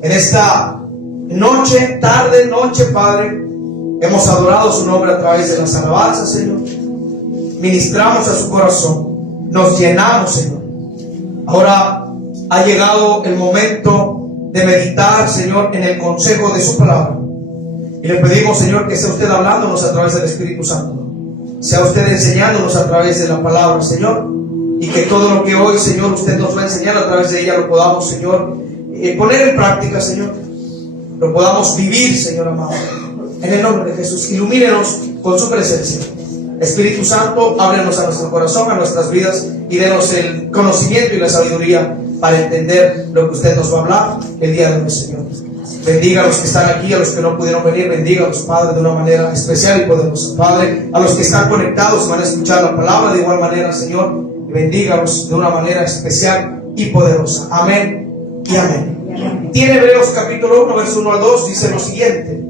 En esta noche, tarde, noche, Padre, hemos adorado su nombre a través de las alabanzas, Señor. Ministramos a su corazón, nos llenamos, Señor. Ahora ha llegado el momento de meditar, Señor, en el consejo de su palabra. Y le pedimos, Señor, que sea usted hablándonos a través del Espíritu Santo. Sea usted enseñándonos a través de la palabra, Señor. Y que todo lo que hoy, Señor, usted nos va a enseñar a través de ella lo podamos, Señor, poner en práctica, Señor. Lo podamos vivir, Señor amado. En el nombre de Jesús, ilumínenos con su presencia. Espíritu Santo, ábrenos a nuestro corazón, a nuestras vidas, y denos el conocimiento y la sabiduría para entender lo que usted nos va a hablar el día de hoy, Señor. Bendiga a los que están aquí, a los que no pudieron venir. Bendiga a los padres de una manera especial y poderosa. Padre, a los que están conectados van a escuchar la palabra de igual manera, Señor. Bendígalos de una manera especial y poderosa. Amén y amén. Tiene Hebreos capítulo 1, verso 1 al 2, dice lo siguiente: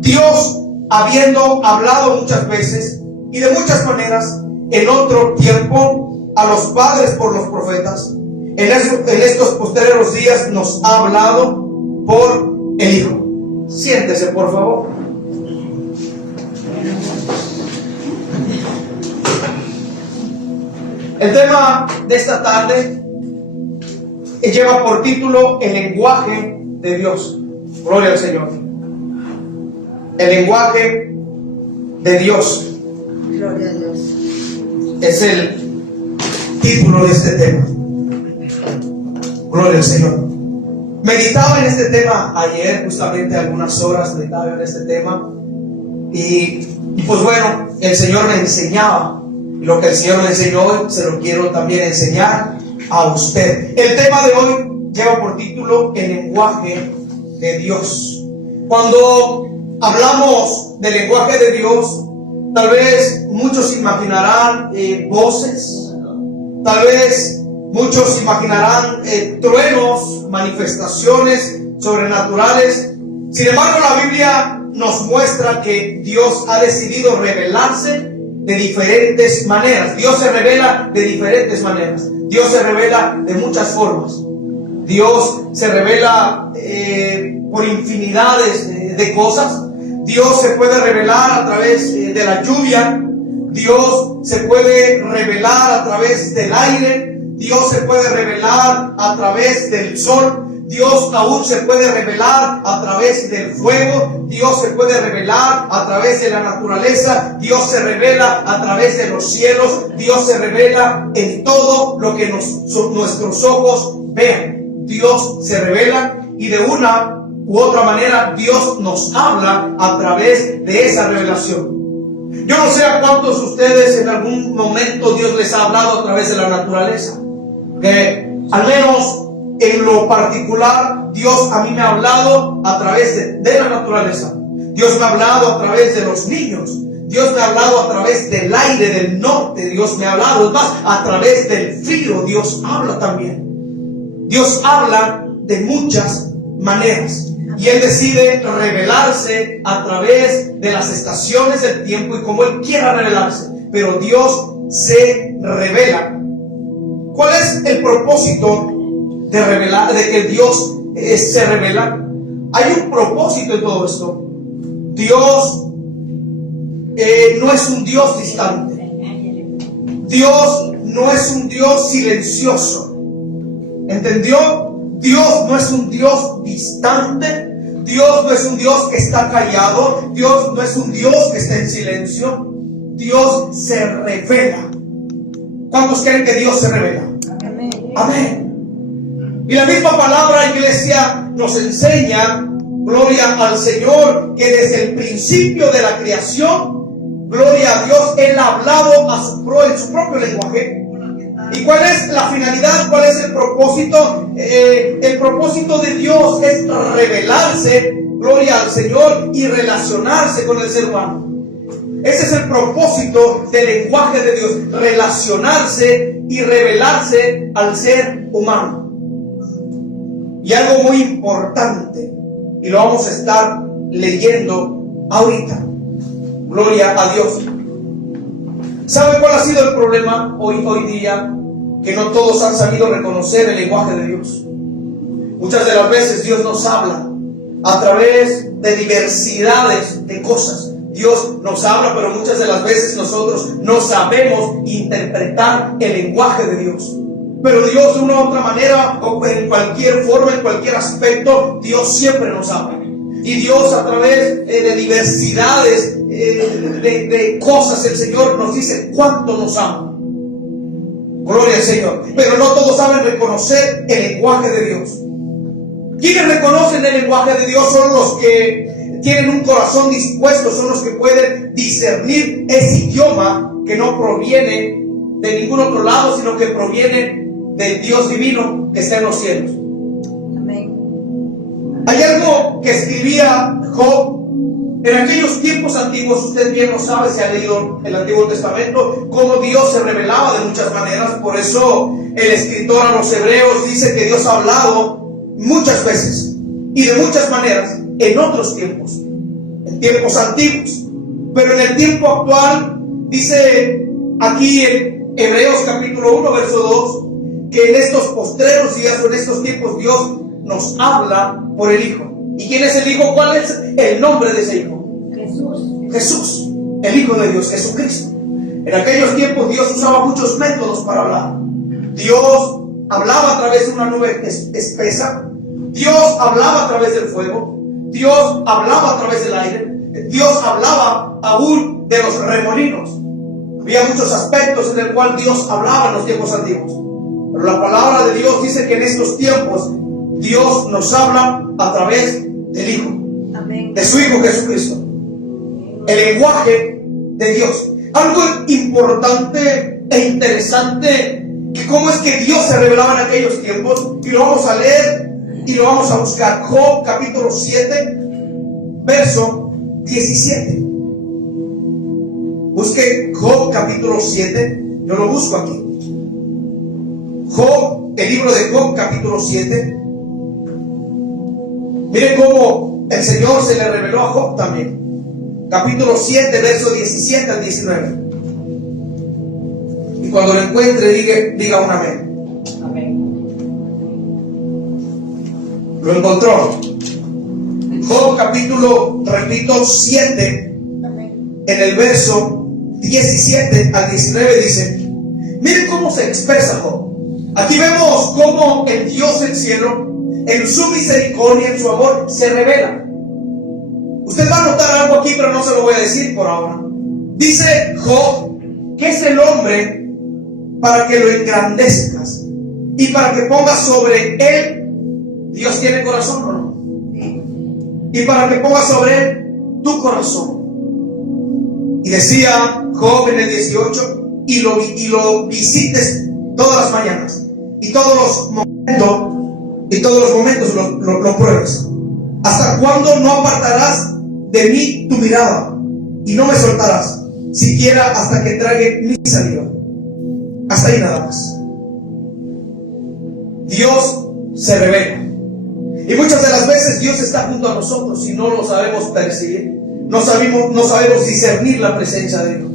Dios, habiendo hablado muchas veces y de muchas maneras en otro tiempo a los padres por los profetas, en estos posteriores días nos ha hablado por el Hijo. Siéntese, por favor. El tema de esta tarde lleva por título el lenguaje de Dios. Gloria al Señor. El lenguaje de Dios. Gloria a Dios. Es el título de este tema. Gloria al Señor. Meditaba en este tema ayer, justamente algunas horas meditaba en este tema. Y pues bueno, el Señor me enseñaba. Y lo que el Señor me enseñó hoy, se lo quiero también enseñar a usted. El tema de hoy lleva por título el lenguaje de Dios. Cuando hablamos del lenguaje de Dios, tal vez muchos imaginarán voces, tal vez muchos imaginarán truenos, manifestaciones sobrenaturales. Sin embargo, la Biblia nos muestra que Dios ha decidido revelarse de diferentes maneras. Dios se revela de diferentes maneras. Dios se revela de muchas formas. Dios se revela por infinidades de cosas. Dios se puede revelar a través de la lluvia. Dios se puede revelar a través del aire. Dios se puede revelar a través del sol. Dios aún se puede revelar a través del fuego. Dios se puede revelar a través de la naturaleza. Dios se revela a través de los cielos. Dios se revela en todo lo que nuestros ojos vean. Dios se revela, y de una u otra manera Dios nos habla a través de esa revelación. Yo no sé a cuántos de ustedes en algún momento Dios les ha hablado a través de la naturaleza. Que al menos en lo particular, Dios a mí me ha hablado a través de la naturaleza. Dios me ha hablado a través de los niños. Dios me ha hablado a través del aire del norte. Dios me ha hablado, es más, a través del frío. Dios habla también. Dios habla de muchas maneras. Y Él decide revelarse a través de las estaciones del tiempo y como Él quiera revelarse. Pero Dios se revela. ¿Cuál es el propósito de revelar, de que Dios se revela? Hay un propósito en todo esto. Dios no es un Dios distante. Dios no es un Dios silencioso. ¿Entendió? Dios no es un Dios distante. Dios no es un Dios que está callado. Dios no es un Dios que está en silencio. Dios se revela. ¿Cuántos creen que Dios se revela? Amén. Amén. Y la misma palabra, iglesia, nos enseña, gloria al Señor, que desde el principio de la creación, gloria a Dios, Él ha hablado en su propio lenguaje. ¿Y cuál es la finalidad? ¿Cuál es el propósito? El propósito de Dios es revelarse, gloria al Señor, y relacionarse con el ser humano. Ese es el propósito del lenguaje de Dios: relacionarse y revelarse al ser humano. Y algo muy importante, y lo vamos a estar leyendo ahorita. Gloria a Dios. ¿Sabe cuál ha sido el problema hoy día? Que no todos han sabido reconocer el lenguaje de Dios. Muchas de las veces Dios nos habla a través de diversidades de cosas. Dios nos habla, pero muchas de las veces nosotros no sabemos interpretar el lenguaje de Dios. Pero Dios, de una u otra manera, o en cualquier forma, en cualquier aspecto, Dios siempre nos habla. Y Dios, a través de diversidades de cosas, el Señor nos dice cuánto nos ama. Gloria al Señor. Pero no todos saben reconocer el lenguaje de Dios. ¿Quiénes reconocen el lenguaje de Dios? Son los que tienen un corazón dispuesto, son los que pueden discernir ese idioma que no proviene de ningún otro lado, sino que proviene del Dios divino que está en los cielos. Amén. Hay algo que escribía Job en aquellos tiempos antiguos. Usted bien lo sabe, se ha leído el Antiguo Testamento, cómo Dios se revelaba de muchas maneras. Por eso el escritor a los Hebreos dice que Dios ha hablado muchas veces y de muchas maneras en otros tiempos, en tiempos antiguos. Pero en el tiempo actual, dice aquí en Hebreos capítulo 1 verso 2, que en estos postreros días o en estos tiempos Dios nos habla por el Hijo. ¿Y quién es el Hijo? ¿Cuál es el nombre de ese Hijo? Jesús. Jesús, el Hijo de Dios, Jesucristo. En aquellos tiempos Dios usaba muchos métodos para hablar. Dios hablaba a través de una nube espesa. Dios hablaba a través del fuego. Dios hablaba a través del aire. Dios hablaba aún de los remolinos. Había muchos aspectos en el cual Dios hablaba en los tiempos antiguos. Pero la palabra de Dios dice que en estos tiempos Dios nos habla a través del Hijo. Amén. De su Hijo Jesucristo. El lenguaje de Dios. Algo importante e interesante, que cómo es que Dios se revelaba en aquellos tiempos, y lo vamos a leer y lo vamos a buscar. Job capítulo 7 verso 17. Busque Job capítulo 7. Yo lo busco aquí. Job, el libro de Job capítulo 7. Miren cómo el Señor se le reveló a Job también. Capítulo 7 verso 17 al 19. Y cuando lo encuentre, diga un amén. Amén. Lo encontró. Job capítulo, repito, 7, Amén. en el verso 17 al 19 dice, miren cómo se expresa Job. Aquí vemos cómo el Dios del cielo, en su misericordia, en su amor, se revela. Usted va a notar algo aquí, pero no se lo voy a decir por ahora. Dice Job, que es el hombre para que lo engrandezcas y para que pongas sobre él. Dios tiene corazón, ¿o no? Sí. Y para que pongas sobre él tu corazón. Y decía Job en el 18, y lo visites todas las mañanas y todos los momentos lo pruebes. ¿Hasta cuándo no apartarás de mí tu mirada y no me soltarás, siquiera hasta que trague mi saliva? Hasta ahí nada más. Dios se revela. Y muchas de las veces Dios está junto a nosotros y no lo sabemos percibir. No sabemos discernir la presencia de Dios.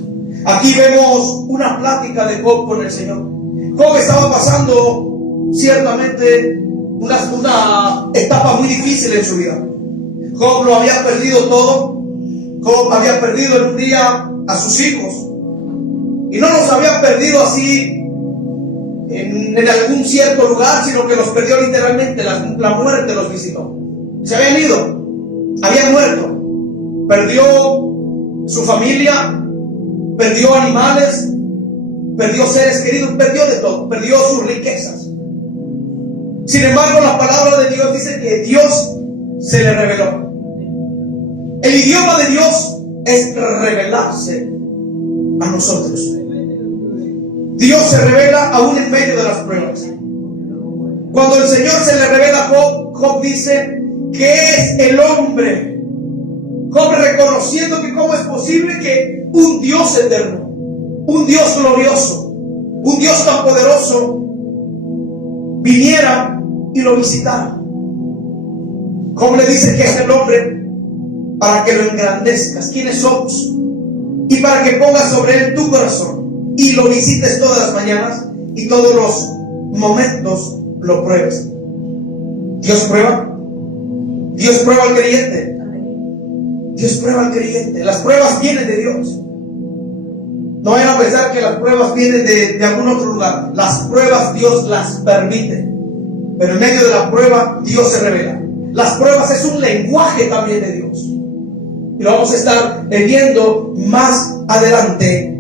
Aquí vemos una plática de Job con el Señor. Job estaba pasando ciertamente una etapa muy difícil en su vida. Job lo había perdido todo. Job había perdido en un día a sus hijos. Y no los había perdido así en algún cierto lugar, sino que los perdió literalmente. La muerte los visitó. Se habían ido, habían muerto. Perdió su familia, perdió animales, perdió seres queridos, perdió de todo, perdió sus riquezas. Sin embargo, la palabra de Dios dice que Dios se le reveló. El idioma de Dios es revelarse a nosotros. Dios se revela aún en medio de las pruebas. Cuando el Señor se le revela a Job, Job dice, ¿qué es el hombre? Job reconociendo que cómo es posible que un Dios eterno, un Dios glorioso, un Dios tan poderoso viniera y lo visitara. Job le dice que es el hombre para que lo engrandezcas. ¿Quiénes somos? Y para que pongas sobre él tu corazón y lo visites todas las mañanas y todos los momentos lo pruebes. Dios prueba. Dios prueba al creyente. Amén. Dios prueba al creyente. Las pruebas vienen de Dios. No vayan a pensar que las pruebas vienen de algún otro lugar. Las pruebas Dios las permite. Pero en medio de la prueba Dios se revela. Las pruebas es un lenguaje también de Dios. Y lo vamos a estar viendo más adelante.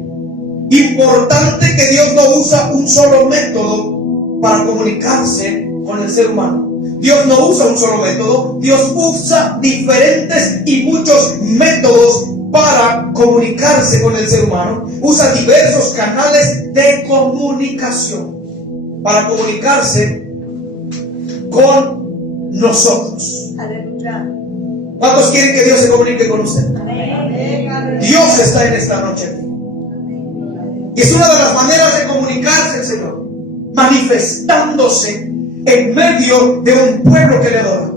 Importante que Dios no usa un solo método para comunicarse con el ser humano. Dios no usa un solo método. Dios usa diferentes y muchos métodos para comunicarse con el ser humano. Usa diversos canales de comunicación para comunicarse con nosotros. Aleluya. ¿Cuántos quieren que Dios se comunique con usted? Amén. Dios está en esta noche aquí. Y es una de las maneras de comunicarse el Señor, manifestándose en medio de un pueblo que le adora,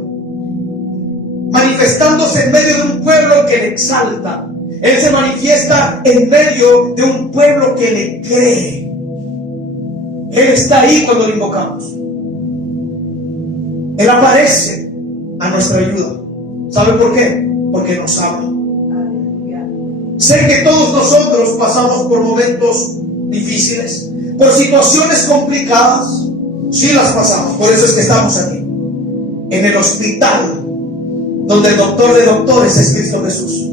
manifestándose en medio de un pueblo que le exalta. Él se manifiesta en medio de un pueblo que le cree. Él está ahí cuando lo invocamos. Él aparece a nuestra ayuda. ¿Sabe por qué? Porque nos ama. Aleluya. Sé que todos nosotros pasamos por momentos difíciles, por situaciones complicadas. Sí las pasamos, por eso es que estamos aquí, en el hospital, donde el doctor de doctores es Cristo Jesús,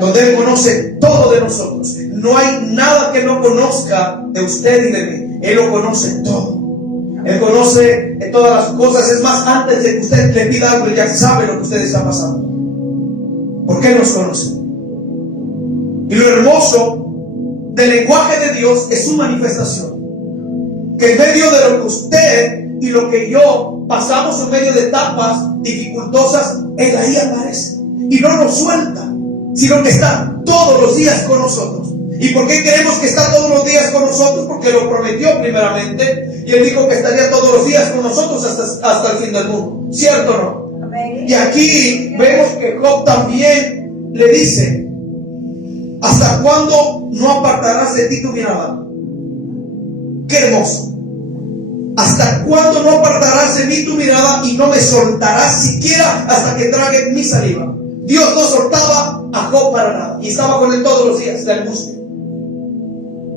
donde Él conoce todo de nosotros. No hay nada que no conozca de usted y de mí. Él lo conoce todo. Él conoce todas las cosas. Es más, antes de que usted le pida algo, Él ya sabe lo que usted está pasando, porque Él nos conoce. Y lo hermoso del lenguaje de Dios es su manifestación, que en medio de lo que usted y lo que yo pasamos, en medio de etapas dificultosas, Él ahí aparece y no nos suelta, sino que está todos los días con nosotros. ¿Y por qué creemos que está todos los días con nosotros? Porque lo prometió primeramente, y Él dijo que estaría todos los días con nosotros hasta el fin del mundo. ¿Cierto o no? Amén. Y aquí vemos que Job también le dice: ¿hasta cuándo no apartarás de ti tu mirada? Qué hermoso. ¿Hasta cuándo no apartarás de mí tu mirada y no me soltarás siquiera hasta que trague mi saliva? Dios no soltaba a Job para nada y estaba con él todos los días de angustia.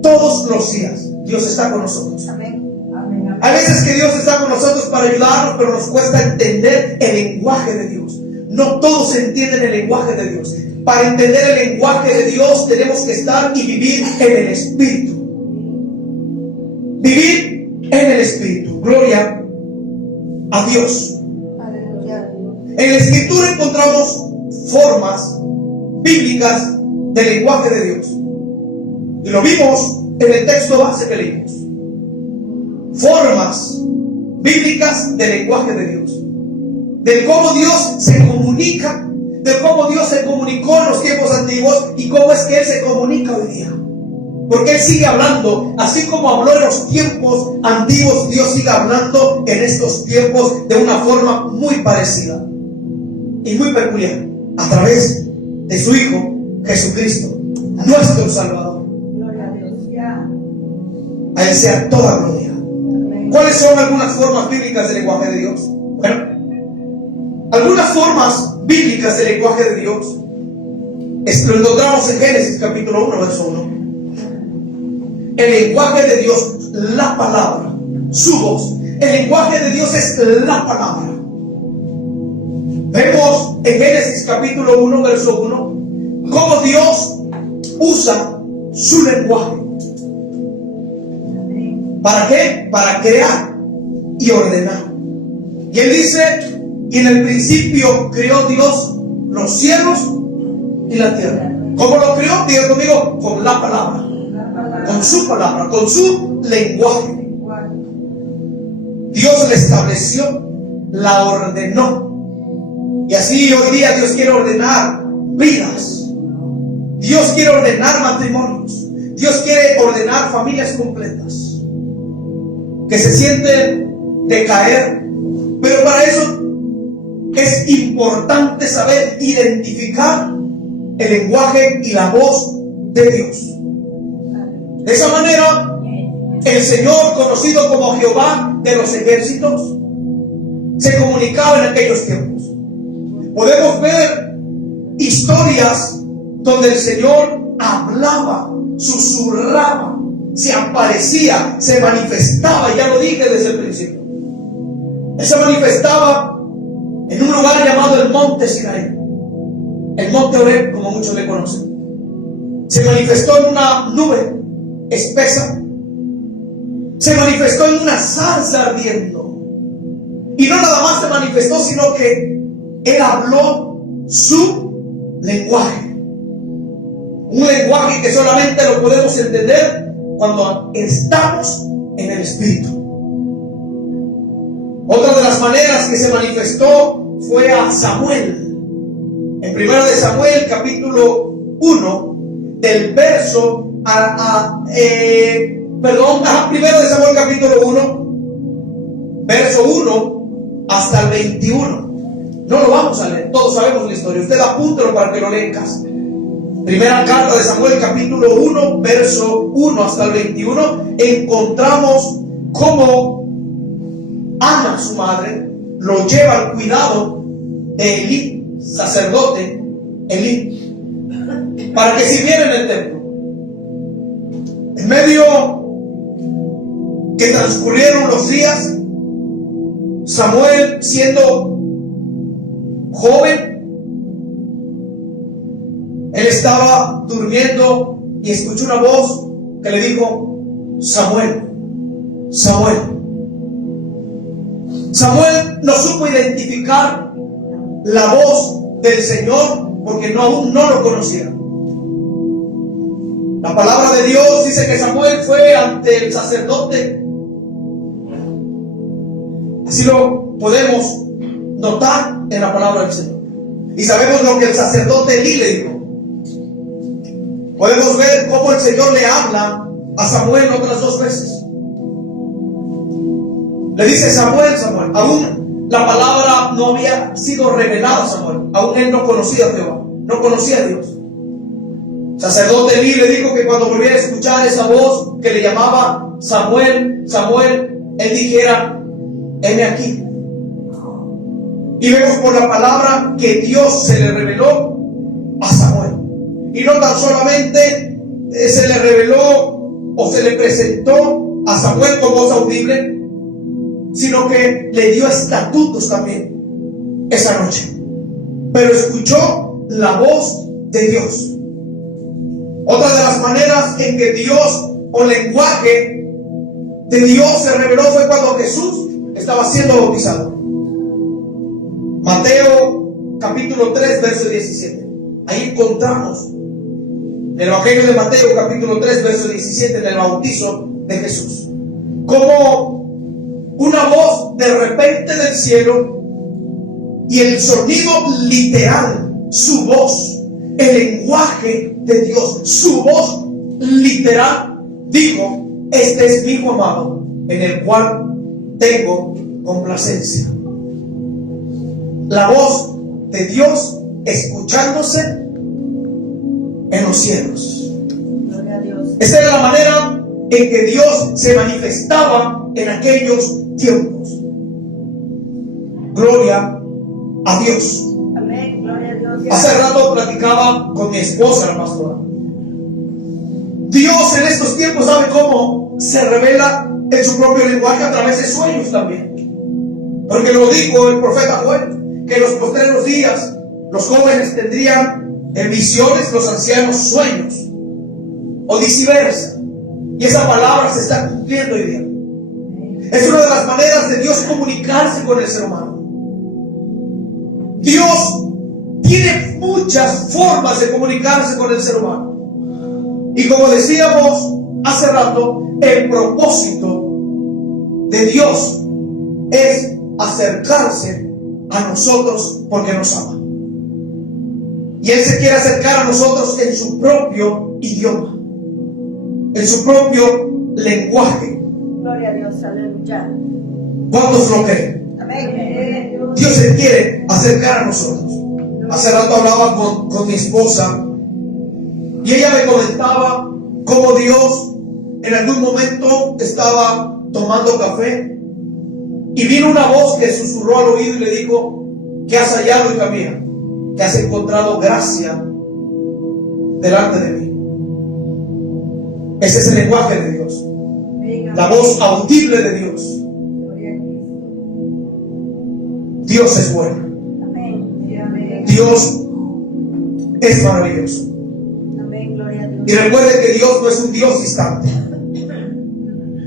Todos los días Dios está con nosotros. Amén. Amén. Hay veces que Dios está con nosotros para ayudarnos, pero nos cuesta entender el lenguaje de Dios. No todos entienden el lenguaje de Dios. Para entender el lenguaje de Dios tenemos que estar y vivir en el Espíritu. Vivir en el Espíritu. Gloria a Dios. Aleluya. En la Escritura encontramos formas bíblicas del lenguaje de Dios. Y lo vimos en el texto base que leímos. Formas bíblicas del lenguaje de Dios. De cómo Dios se comunica, de cómo Dios se comunicó en los tiempos antiguos y cómo es que Él se comunica hoy día. Porque Él sigue hablando, así como habló en los tiempos antiguos, Dios sigue hablando en estos tiempos de una forma muy parecida y muy peculiar, a través de su Hijo Jesucristo, nuestro Salvador. Gloria a Dios. Ya. A Él sea toda gloria. Amén. ¿Cuáles son algunas formas bíblicas del lenguaje de Dios? Bueno, algunas formas bíblicas del lenguaje de Dios lo encontramos en Génesis capítulo 1, verso 1. El lenguaje de Dios, la palabra, su voz. El lenguaje de Dios es la palabra. Vemos en Génesis capítulo 1, verso 1, cómo Dios usa su lenguaje. Amén. ¿Para qué? Para crear y ordenar. Y Él dice: y en el principio creó Dios los cielos y la tierra. ¿Cómo lo creó? Diga conmigo: con la palabra. Con su palabra, con su lenguaje. Dios la estableció, la ordenó. Y así hoy día Dios quiere ordenar vidas. Dios quiere ordenar matrimonios. Dios quiere ordenar familias completas que se sienten decaer. Pero para eso es importante saber identificar el lenguaje y la voz de Dios. De esa manera, el Señor, conocido como Jehová de los ejércitos, se comunicaba en aquellos tiempos. Podemos ver historias donde el Señor hablaba, susurraba, se aparecía, se manifestaba, ya lo dije desde el principio. Él se manifestaba en un lugar llamado el Monte Sinaí, el Monte Oreb, como muchos le conocen. Se manifestó en una nube espesa, se manifestó en una zarza ardiendo, y no nada más se manifestó, sino que Él habló su lenguaje, un lenguaje que solamente lo podemos entender cuando estamos en el Espíritu. Otra de las maneras que se manifestó fue a Samuel. En 1 de Samuel capítulo 1, del verso 1 de Samuel capítulo 1, verso 1 hasta el 21. No lo vamos a leer, todos sabemos la historia. Usted apúntelo para que lo lea en casa. Primera carta de Samuel capítulo 1, verso 1 hasta el 21. Encontramos cómo Ana, su madre, lo lleva al cuidado de Elí, sacerdote Elí, para que sirviera en el templo. En medio que transcurrieron los días, Samuel, siendo joven, él estaba durmiendo y escuchó una voz que le dijo: Samuel, Samuel. Samuel no supo identificar la voz del Señor porque aún no lo conocía. La palabra de Dios dice que Samuel fue ante el sacerdote. Así lo podemos notar en la palabra del Señor. Y sabemos lo que el sacerdote Elí le dijo. Podemos ver cómo el Señor le habla a Samuel otras 2 veces. Le dice: Samuel, Samuel. Aún la palabra no había sido revelada a Samuel. Aún él no conocía a Jehová, no conocía a Dios. El sacerdote Elí le dijo que cuando volviera a escuchar esa voz que le llamaba Samuel, Samuel, él dijera: heme aquí. Y vemos por la palabra que Dios se le reveló a Samuel. Y no tan solamente se le reveló o se le presentó a Samuel con voz audible, sino que le dio estatutos también esa noche. Pero escuchó la voz de Dios. Otra de las maneras en que Dios, o lenguaje de Dios, se reveló fue cuando Jesús estaba siendo bautizado. Mateo capítulo 3, verso 17. Ahí encontramos en el Evangelio de Mateo capítulo 3, verso 17, en el bautizo de Jesús, como una voz de repente del cielo, y el sonido literal, su voz, el lenguaje de Dios, su voz literal, dijo: este es mi hijo amado, en el cual tengo complacencia. La voz de Dios escuchándose en los cielos. Gloria a Dios. Esa era la manera en que Dios se manifestaba en aquellos tiempos. Gloria a Dios. Amén. Gloria a Dios. Hace rato platicaba con mi esposa, la pastora. Dios en estos tiempos sabe cómo se revela en su propio lenguaje a través de sueños también. Porque lo dijo el profeta Joel, que en los postreros días los jóvenes tendrían visiones, los ancianos sueños, o viceversa. Y esa palabra se está cumpliendo hoy día. Es una de las maneras de Dios comunicarse con el ser humano. Dios tiene muchas formas de comunicarse con el ser humano. Y como decíamos hace rato, el propósito de Dios es acercarse a nosotros porque nos ama. Y Él se quiere acercar a nosotros en su propio idioma, en su propio lenguaje. Gloria a Dios. Aleluya. ¿Cuántos lo creen? Amén. Dios se quiere acercar a nosotros. Hace rato hablaba con mi esposa y ella me comentaba cómo Dios en algún momento estaba tomando café Y vino una voz que susurró al oído y le dijo: ¿qué has hallado, hija mía? Que has encontrado gracia delante de mí. Ese es el lenguaje de Dios, la voz audible de Dios. Dios es bueno. Dios es maravilloso. Y recuerde que Dios no es un Dios distante.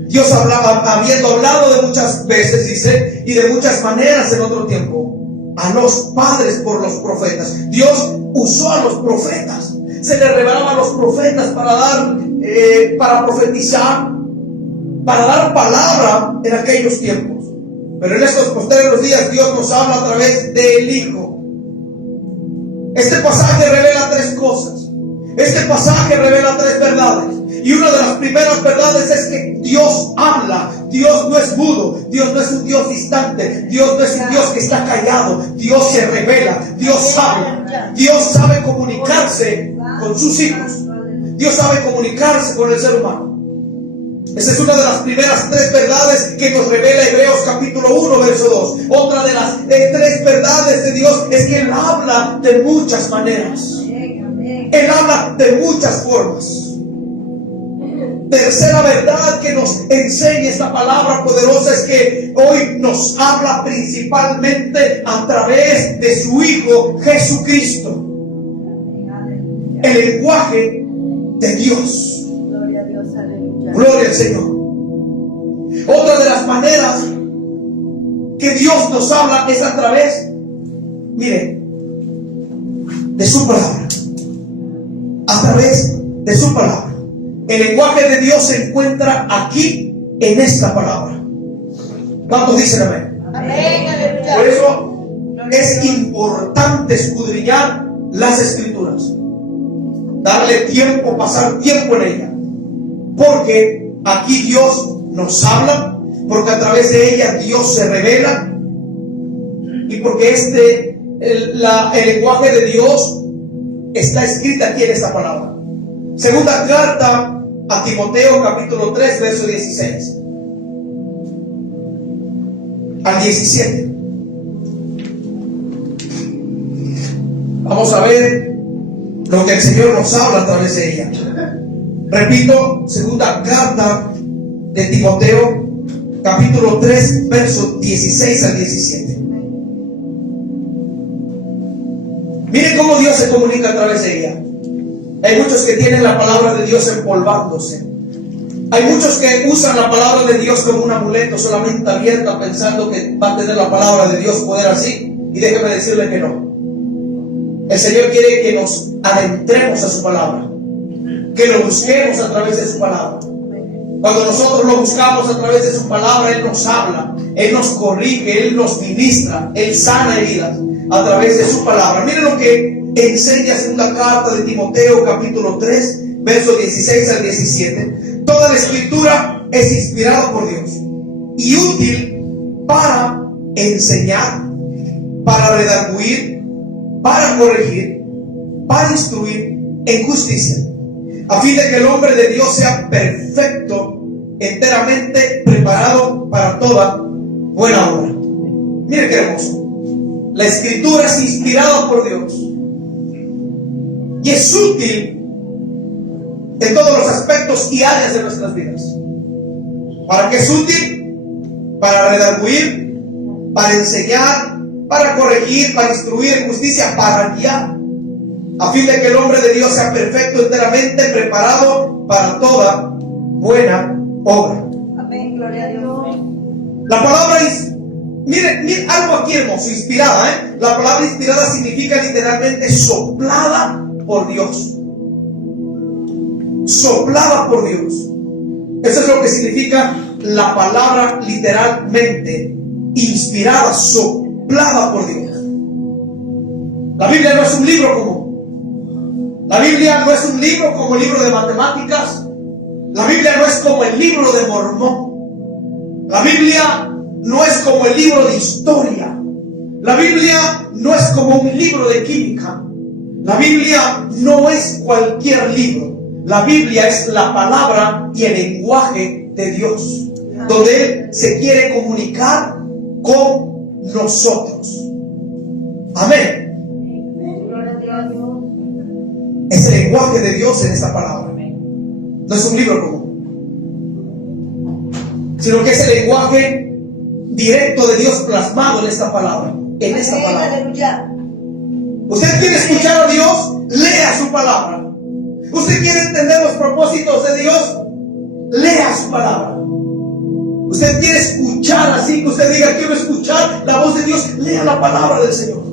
Dios habiendo hablado de muchas veces, dice, y de muchas maneras en otro tiempo, a los padres por los profetas. Dios usó a los profetas. Se le revelaba a los profetas para profetizar, para dar palabra en aquellos tiempos. Pero en estos posteriores días Dios nos habla a través del Hijo. Este pasaje revela tres cosas. Este pasaje revela tres verdades. Y una de las primeras verdades es que Dios habla. Dios no es mudo. Dios no es un Dios distante. Dios no es un Dios que está callado. Dios se revela. Dios habla. Dios sabe comunicarse con sus hijos. Dios sabe comunicarse con el ser humano. Esa es una de las primeras tres verdades que nos revela Hebreos capítulo 1, verso 2. Otra de las tres verdades de Dios es que Él habla de muchas maneras. Él habla de muchas formas. Tercera verdad que nos enseña esta palabra poderosa es que hoy nos habla principalmente a través de su Hijo Jesucristo. El lenguaje de Dios. Gloria a Dios, aleluya. Gloria al Señor. Otra de las maneras que Dios nos habla es a través, mire, de su palabra. A través de su palabra. El lenguaje de Dios se encuentra aquí en esta palabra. ¿Cuántos dicen amén? Amén, aleluya. Por eso es importante escudriñar las Escrituras. Darle tiempo, pasar tiempo en ella. Porque aquí Dios nos habla, porque a través de ella Dios se revela, y porque el lenguaje de Dios está escrito aquí en esta palabra. Segunda carta a Timoteo capítulo 3, verso 16 al 17. Vamos a ver lo que el Señor nos habla a través de ella. Repito, segunda carta de Timoteo capítulo 3, verso 16 al 17. Miren cómo Dios se comunica a través de ella. Hay muchos que tienen la palabra de Dios empolvándose. Hay muchos que usan la palabra de Dios como un amuleto solamente abierta, pensando que va a tener la palabra de Dios poder así. Y déjeme decirle que no. El Señor quiere que nos adentremos a su palabra, que lo busquemos a través de su palabra. Cuando nosotros lo buscamos a través de su palabra, Él nos habla, Él nos corrige, Él nos ministra, Él sana heridas a través de su palabra. Miren lo que enseña segunda carta de Timoteo capítulo 3, versos 16 al 17. Toda la escritura es inspirada por Dios y útil para enseñar, para redarguir, para corregir, para instruir en justicia, a fin de que el hombre de Dios sea perfecto, enteramente preparado para toda buena obra. Mire qué hermoso. La escritura es inspirada por Dios y es útil en todos los aspectos y áreas de nuestras vidas. ¿Para qué es útil? Para redarguir, para enseñar, para corregir, para instruir en justicia, para guiar, a fin de que el hombre de Dios sea perfecto, enteramente preparado para toda buena obra. Amén, gloria a Dios. La palabra es, mire algo aquí hermoso, inspirada, La palabra inspirada significa literalmente soplada por Dios. Soplada por Dios. Eso es lo que significa la palabra literalmente, inspirada, soplada por Dios. La Biblia no es un libro común. La Biblia no es un libro como el libro de matemáticas. La Biblia no es como el libro de Mormón. La Biblia no es como el libro de historia. La Biblia no es como un libro de química. La Biblia no es cualquier libro. La Biblia es la palabra y el lenguaje de Dios, donde Él se quiere comunicar con nosotros. Amén. Gloria a Dios. Es el lenguaje de Dios en esta palabra. No es un libro común, sino que es el lenguaje directo de Dios plasmado en esta palabra. En esta Amén, palabra. aleluya. Usted quiere escuchar a Dios, lea su palabra. Usted quiere entender los propósitos de Dios, lea su palabra. Usted quiere escuchar, así que usted diga, quiero escuchar la voz de Dios, lea la palabra del Señor.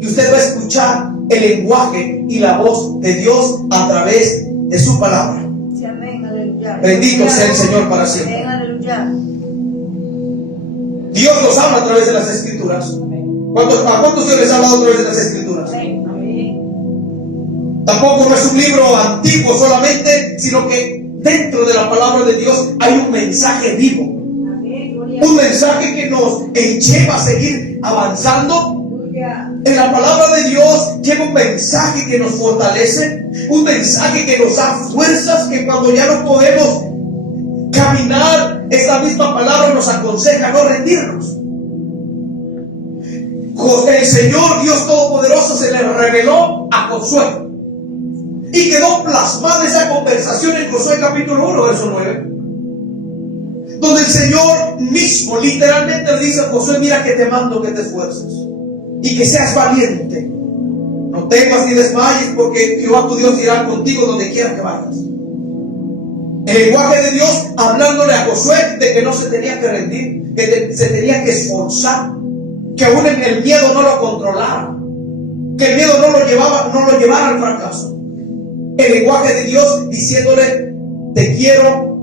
Y usted va a escuchar el lenguaje y la voz de Dios a través de su palabra. Sí, amén, aleluya. Bendito sea el Señor para siempre. Amén, aleluya. Dios nos habla a través de las Escrituras. ¿A cuántos Dios les ha hablado a través de las Escrituras? Amén. Tampoco no es un libro antiguo solamente, sino que dentro de la palabra de Dios hay un mensaje vivo. Amén, gloria a Un Dios. mensaje que nos lleva a seguir avanzando. Aleluya. En la palabra de Dios lleva un mensaje que nos fortalece, un mensaje que nos da fuerzas, que cuando ya no podemos caminar, esta misma palabra nos aconseja no rendirnos. El Señor Dios Todopoderoso se le reveló a Josué y quedó plasmada esa conversación en Josué capítulo 1, verso 9, donde el Señor mismo literalmente le dice a Josué: mira que te mando que te esfuerces y que seas valiente, no temas ni desmayes, porque Jehová tu Dios irá contigo donde quiera que vayas. El lenguaje de Dios hablándole a Josué de que no se tenía que rendir, que se tenía que esforzar, que aún el miedo no lo controlara, que el miedo no lo llevara al fracaso. El lenguaje de Dios diciéndole: te quiero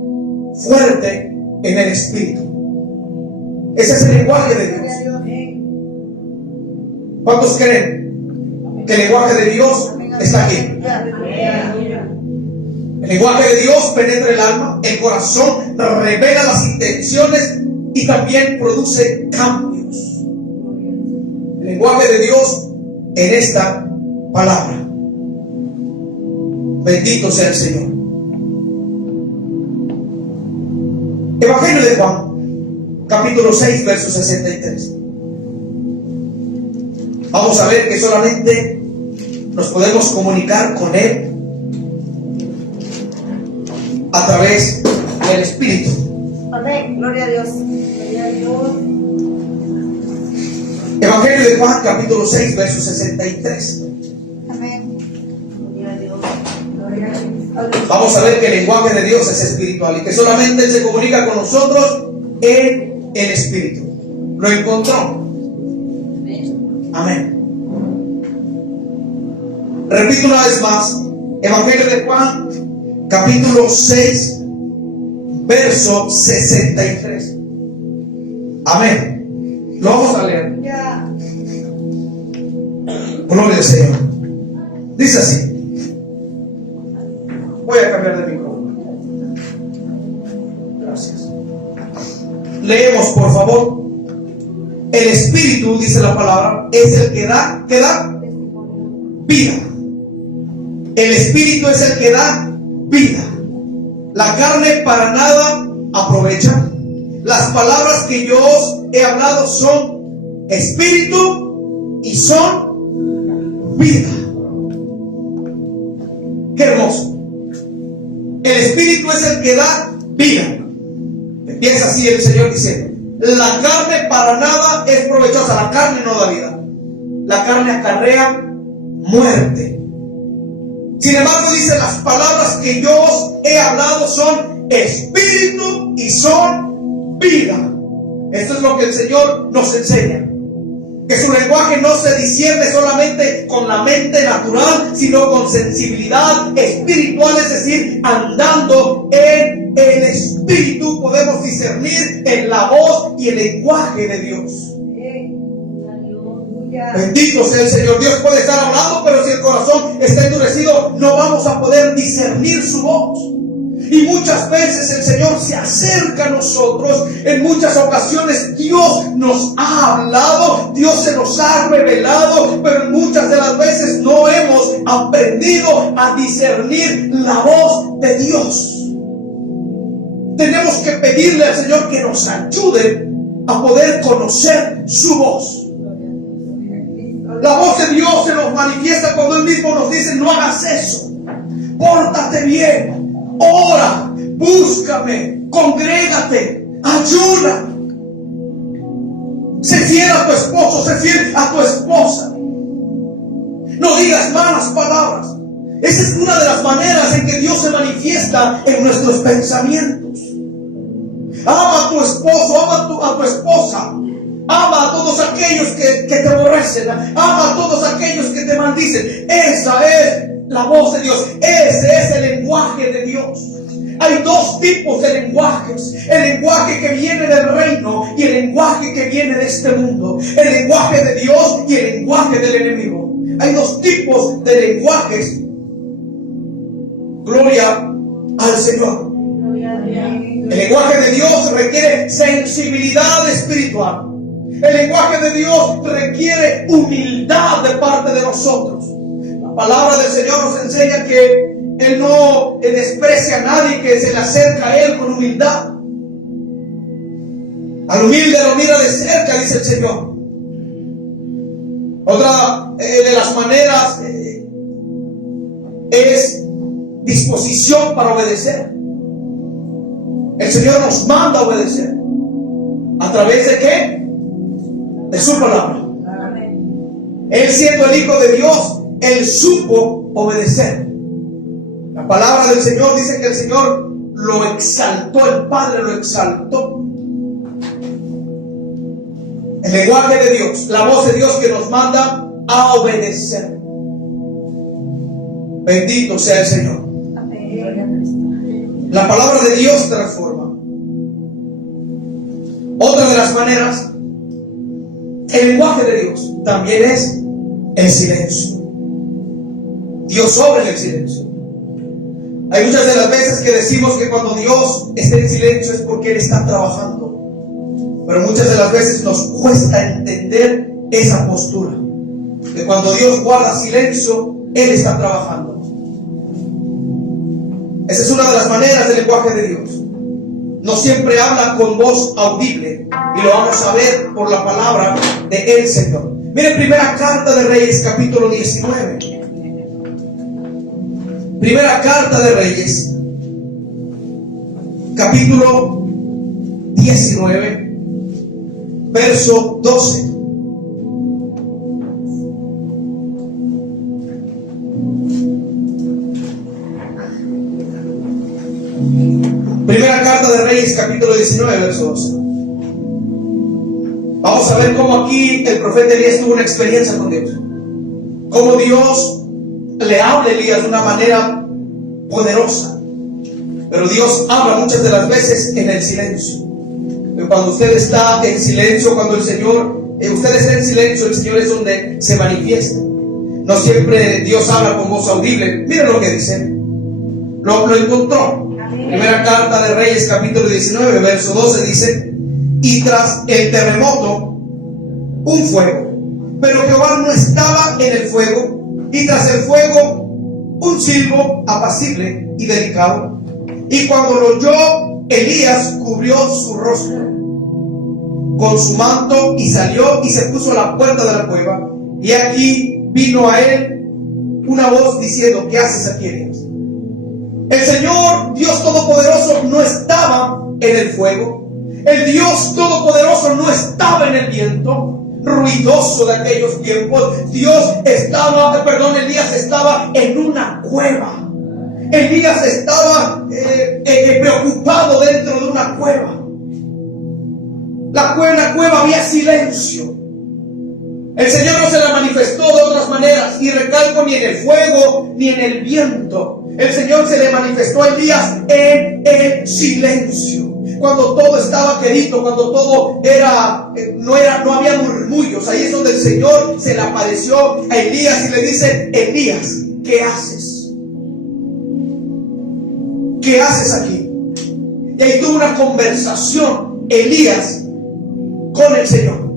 fuerte en el espíritu. Ese es el lenguaje de Dios. Gloria a Dios. ¿Cuántos creen que el lenguaje de Dios está aquí? Aleluya. El lenguaje de Dios penetra el alma, el corazón, revela las intenciones y también produce cambios. El lenguaje de Dios en esta palabra. Bendito sea el Señor. Evangelio de Juan, capítulo 6, verso 63. Vamos a ver que solamente nos podemos comunicar con Él a través del Espíritu. Amén, gloria a Dios. Gloria a Dios. Evangelio de Juan, capítulo 6, verso 63. Amén. Gloria a Dios. Gloria a Dios. Aleluya. Vamos a ver que el lenguaje de Dios es espiritual y que solamente Él se comunica con nosotros en el Espíritu. ¿Lo encontró? Amén. Repito una vez más, Evangelio de Juan, capítulo 6, verso 63. Amén. Lo vamos a leer. Ya. Gloria al Señor. Dice así. Voy a cambiar de micrófono. Gracias. Leemos, por favor. El Espíritu, dice la palabra, es el que da vida. El Espíritu es el que da vida. La carne para nada aprovecha. Las palabras que yo os he hablado son espíritu y son vida. Qué hermoso. El Espíritu es el que da vida. Empieza así el Señor diciendo: la carne para nada es provechosa. La carne no da vida. La carne acarrea muerte. Sin embargo, dice: las palabras que yo os he hablado son espíritu y son vida. Esto es lo que el Señor nos enseña. Que su lenguaje no se discierne solamente con la mente natural, sino con sensibilidad espiritual, es decir, andando en el Espíritu podemos discernir en la voz y el lenguaje de Dios. Bendito sea el Señor. Dios puede estar hablando, pero si el corazón está endurecido, no vamos a poder discernir su voz. Y muchas veces el Señor se acerca a nosotros. En muchas ocasiones Dios nos ha hablado, Dios se nos ha revelado, pero en muchas de las veces no hemos aprendido a discernir la voz de Dios. Tenemos que pedirle al Señor que nos ayude a poder conocer su voz. La voz de Dios se nos manifiesta cuando Él mismo nos dice: no hagas eso, pórtate bien, ora, búscame, congrégate, ayuna. Sé fiel a tu esposo, sé fiel a tu esposa. No digas malas palabras. Esa es una de las maneras en que Dios se manifiesta en nuestros pensamientos. Ama a tu esposo, ama a tu esposa. Ama a todos aquellos que te aborrecen. Ama a todos aquellos que te maldicen. Esa es la voz de Dios. Ese es el lenguaje de Dios. Hay dos tipos de lenguajes: el lenguaje que viene del reino y el lenguaje que viene de este mundo. El lenguaje de Dios y el lenguaje del enemigo. Hay dos tipos de lenguajes. Gloria al Señor. El lenguaje de Dios requiere sensibilidad espiritual. El lenguaje de Dios requiere humildad de parte de nosotros. La palabra del Señor nos enseña que Él no desprecia a nadie que se le acerca a Él con humildad. Al humilde lo mira de cerca, dice el Señor. Otra de las maneras es disposición para obedecer. El Señor nos manda a obedecer. ¿A través de qué? De su palabra. Él, siendo el Hijo de Dios, Él supo obedecer. La palabra del Señor dice que el Señor lo exaltó, el Padre lo exaltó. El lenguaje de Dios, la voz de Dios que nos manda a obedecer. Bendito sea el Señor. La palabra de Dios transforma. Otra de las maneras, el lenguaje de Dios también es el silencio. Dios obra en el silencio. Hay muchas de las veces que decimos que cuando Dios está en silencio es porque Él está trabajando. Pero muchas de las veces nos cuesta entender esa postura. Que cuando Dios guarda silencio, Él está trabajando. Esa es una de las maneras del lenguaje de Dios. No siempre habla con voz audible. Y lo vamos a ver por la palabra de el Señor. Miren, Primera Carta de Reyes, capítulo 19. Primera Carta de Reyes, capítulo 19, verso 12. Primera Carta de Reyes, capítulo 19, verso 12. Vamos a ver cómo aquí el profeta Elías tuvo una experiencia con Dios. Cómo Dios le habla a Elías de una manera poderosa. Pero Dios habla muchas de las veces en el silencio. Pero cuando usted está en silencio, cuando el Señor, usted está en silencio, el Señor es donde se manifiesta. No siempre Dios habla con voz audible. Miren lo que dice. Lo encontró. Primera Carta de Reyes, capítulo 19, verso 12 dice: y tras el terremoto, un fuego. Pero Jehová no estaba en el fuego. Y tras el fuego, un silbo apacible y delicado. Y cuando lo oyó, Elías cubrió su rostro con su manto y salió y se puso a la puerta de la cueva. Y aquí vino a él una voz diciendo: ¿qué haces aquí, Elías? El Señor, Dios Todopoderoso, no estaba en el fuego. El Dios Todopoderoso no estaba en el viento ruidoso de aquellos tiempos. Elías estaba en una cueva. Elías estaba preocupado dentro de una cueva. En la cueva había silencio. El Señor no se la manifestó de otras maneras, y recalco, ni en el fuego ni en el viento. El Señor se le manifestó a Elías en el silencio. Cuando todo estaba quedito, cuando todo no había murmullos, ahí es donde el Señor se le apareció a Elías y le dice: Elías, ¿qué haces? ¿Qué haces aquí? Y ahí tuvo una conversación Elías con el Señor.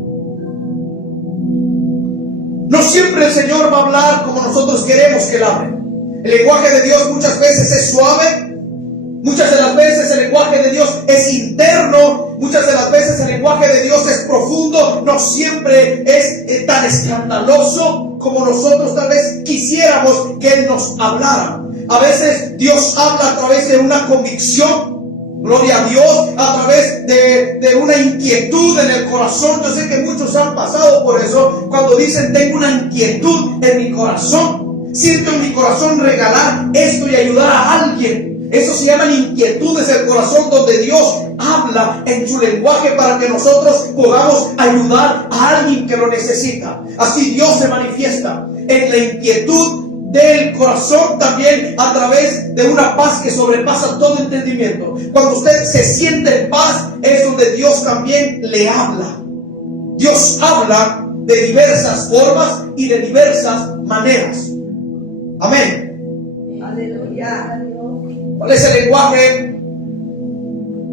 No siempre el Señor va a hablar como nosotros queremos que Él hable. El lenguaje de Dios muchas veces es suave, Muchas de las veces el lenguaje de Dios es interno, muchas de las veces el lenguaje de Dios es profundo, no siempre es tan escandaloso como nosotros tal vez quisiéramos que Él nos hablara. A veces Dios habla a través de una convicción, gloria a Dios, a través de una inquietud en el corazón. Yo sé que muchos han pasado por eso, cuando dicen tengo una inquietud en mi corazón, siento en mi corazón regalar esto y ayudar a alguien. Eso se llaman inquietudes del corazón, donde Dios habla en su lenguaje para que nosotros podamos ayudar a alguien que lo necesita. Así Dios se manifiesta en la inquietud del corazón, también a través de una paz que sobrepasa todo entendimiento. Cuando usted se siente en paz, es donde Dios también le habla. Dios habla de diversas formas y de diversas maneras. Amén. Aleluya. ¿Cuál es el lenguaje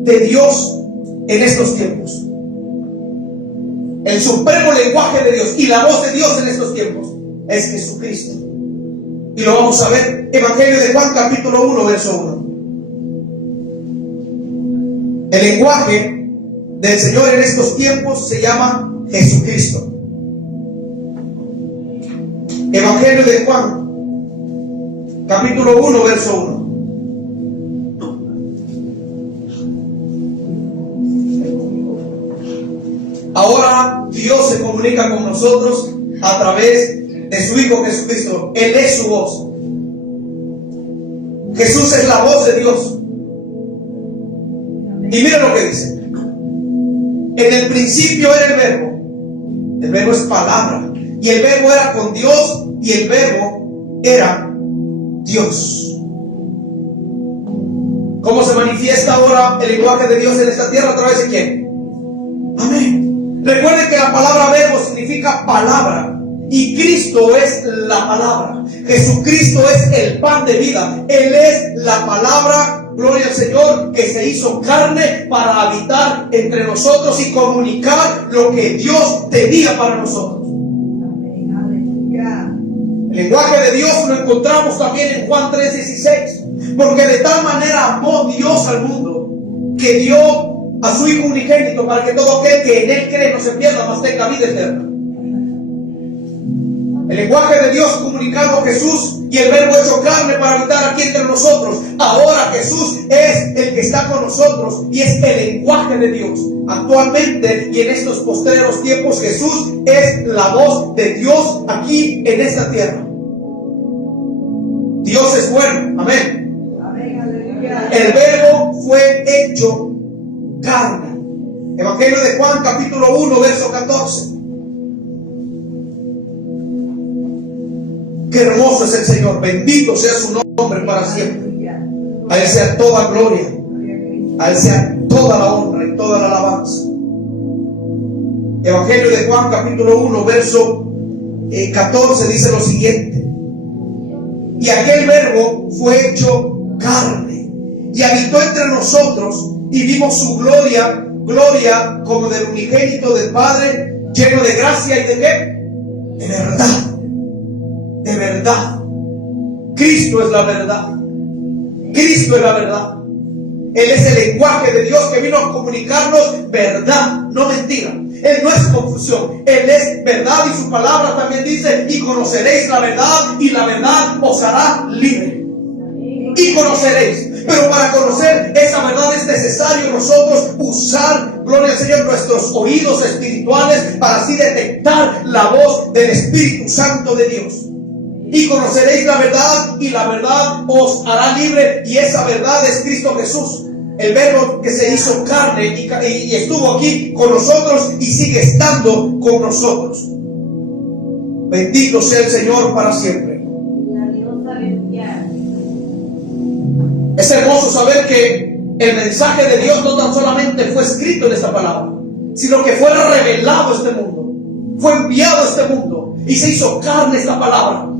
de Dios en estos tiempos? El supremo lenguaje de Dios y la voz de Dios en estos tiempos es Jesucristo. Y lo vamos a ver. Evangelio de Juan, capítulo 1, verso 1. El lenguaje del Señor en estos tiempos se llama Jesucristo. Evangelio de Juan, capítulo 1, verso 1. Ahora Dios se comunica con nosotros a través de su Hijo Jesucristo. Él es su voz. Jesús es la voz de Dios. Y mira lo que dice. En el principio era el verbo. El verbo es palabra. Y el verbo era con Dios. Y el verbo era Dios. ¿Cómo se manifiesta ahora el lenguaje de Dios en esta tierra? ¿A través de quién? Amén. Recuerden que la palabra verbo significa palabra. Y Cristo es la palabra. Jesucristo es el pan de vida. Él es la palabra, gloria al Señor, que se hizo carne para habitar entre nosotros y comunicar lo que Dios tenía para nosotros. El lenguaje de Dios lo encontramos también en Juan 3:16. Porque de tal manera amó Dios al mundo, que dio a su Hijo unigénito, para que todo aquel que en Él cree no se pierda, mas tenga vida eterna. El lenguaje de Dios comunicado a Jesús y el verbo hecho carne para habitar aquí entre nosotros. Ahora Jesús es el que está con nosotros y es el lenguaje de Dios. Actualmente y en estos postreros tiempos, Jesús es la voz de Dios aquí en esta tierra. Dios es bueno. Amén. El verbo fue hecho carne. Evangelio de Juan, capítulo 1, verso 14. Qué hermoso es el Señor. Bendito sea su nombre para siempre. A Él sea toda gloria. A Él sea toda la honra y toda la alabanza. Evangelio de Juan, capítulo 1, verso 14 dice lo siguiente. Y aquel verbo fue hecho carne y habitó entre nosotros, y vimos su gloria, gloria como del unigénito del Padre, lleno de gracia y de ¿qué? De verdad. De verdad. Cristo es la verdad. Cristo es la verdad. Él es el lenguaje de Dios que vino a comunicarnos verdad, no mentira. Él no es confusión, Él es verdad, y su palabra también dice: y conoceréis la verdad, y la verdad os hará libre. Y conoceréis. Pero para conocer esa verdad es necesario nosotros usar, gloria al Señor, nuestros oídos espirituales para así detectar la voz del Espíritu Santo de Dios. Y conoceréis la verdad, y la verdad os hará libre. Y esa verdad es Cristo Jesús, el verbo que se hizo carne y estuvo aquí con nosotros y sigue estando con nosotros. Bendito sea el Señor para siempre. Es hermoso saber que el mensaje de Dios no tan solamente fue escrito en esta palabra, sino que fue revelado a este mundo, fue enviado a este mundo y se hizo carne esta palabra.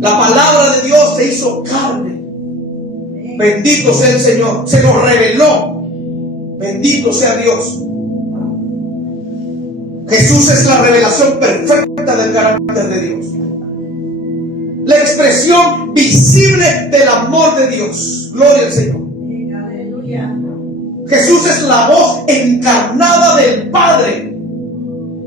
La palabra de Dios se hizo carne. Bendito sea el Señor. Se nos reveló. Bendito sea Dios. Jesús es la revelación perfecta del carácter de Dios, la expresión visible del amor de Dios. Gloria al Señor. Jesús es la voz encarnada del Padre.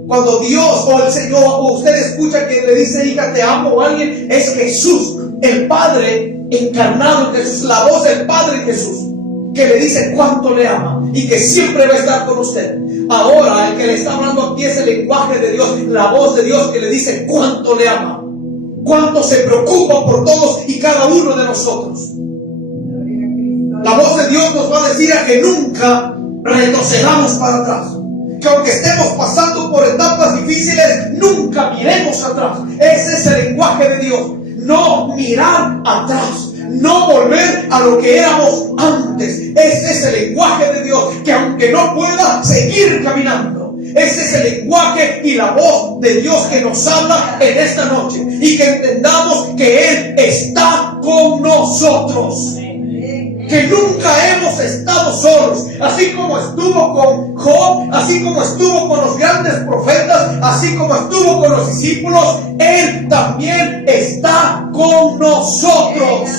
Cuando Dios o el Señor o usted escucha que le dice hija te amo o alguien, es Jesús, el Padre encarnado en Jesús, la voz del Padre en Jesús, que le dice cuánto le ama y que siempre va a estar con usted. Ahora el que le está hablando aquí es el lenguaje de Dios, la voz de Dios que le dice cuánto le ama, cuánto se preocupa por todos y cada uno de nosotros. La voz de Dios nos va a decir a que nunca retrocedamos para atrás, que aunque estemos pasando por etapas difíciles, nunca miremos atrás. Ese es el lenguaje de Dios, no mirar atrás, no volver a lo que éramos antes. Ese es el lenguaje de Dios, que aunque no pueda seguir caminando, ese es el lenguaje y la voz de Dios que nos habla en esta noche, y que entendamos que Él está con nosotros, que nunca hemos estado solos, así como estuvo con Job, así como estuvo con los grandes profetas, así como estuvo con los discípulos. Él también está con nosotros.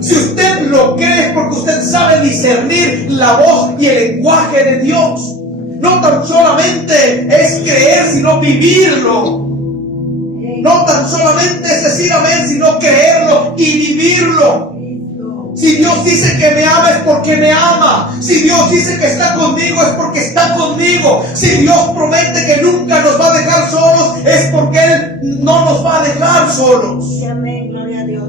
Si usted lo cree es porque usted sabe discernir la voz y el lenguaje de Dios. No tan solamente es creer, sino vivirlo. No tan solamente es decir amén, sino creerlo y vivirlo. Si Dios dice que me ama es porque me ama. Si Dios dice que está conmigo es porque está conmigo. Si Dios promete que nunca nos va a dejar solos es porque Él no nos va a dejar solos. Amén, gloria a Dios.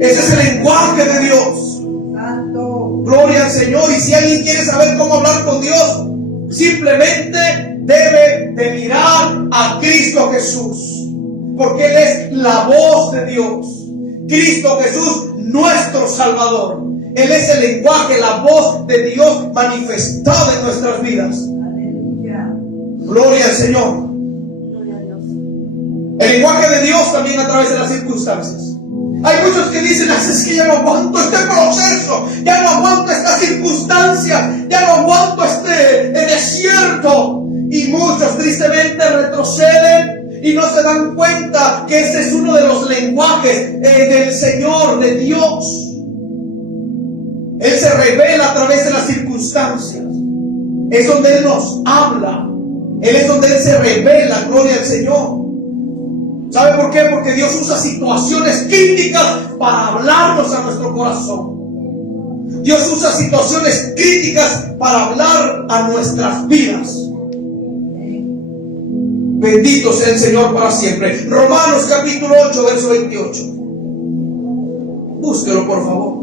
Ese es el lenguaje de Dios. Santo. Gloria al Señor. Y si alguien quiere saber cómo hablar con Dios, simplemente debe de mirar a Cristo Jesús, porque Él es la voz de Dios. Cristo Jesús, nuestro Salvador. Él es el lenguaje, la voz de Dios manifestada en nuestras vidas. Aleluya. Gloria al Señor. Gloria a Dios. El lenguaje de Dios también a través de las circunstancias. Hay muchos que dicen, es que ya no aguanto este proceso, ya no aguanto esta circunstancia, ya no aguanto este desierto. Y muchos tristemente retroceden y no se dan cuenta que ese es uno de los lenguajes del Señor, de Dios. Él se revela a través de las circunstancias. Es donde Él nos habla. Él es donde Él se revela, gloria al Señor. ¿Sabe por qué? Porque Dios usa situaciones críticas para hablarnos a nuestro corazón. Dios usa situaciones críticas para hablar a nuestras vidas. Bendito sea el Señor para siempre. Romanos capítulo 8, verso 28. Búsquelo por favor.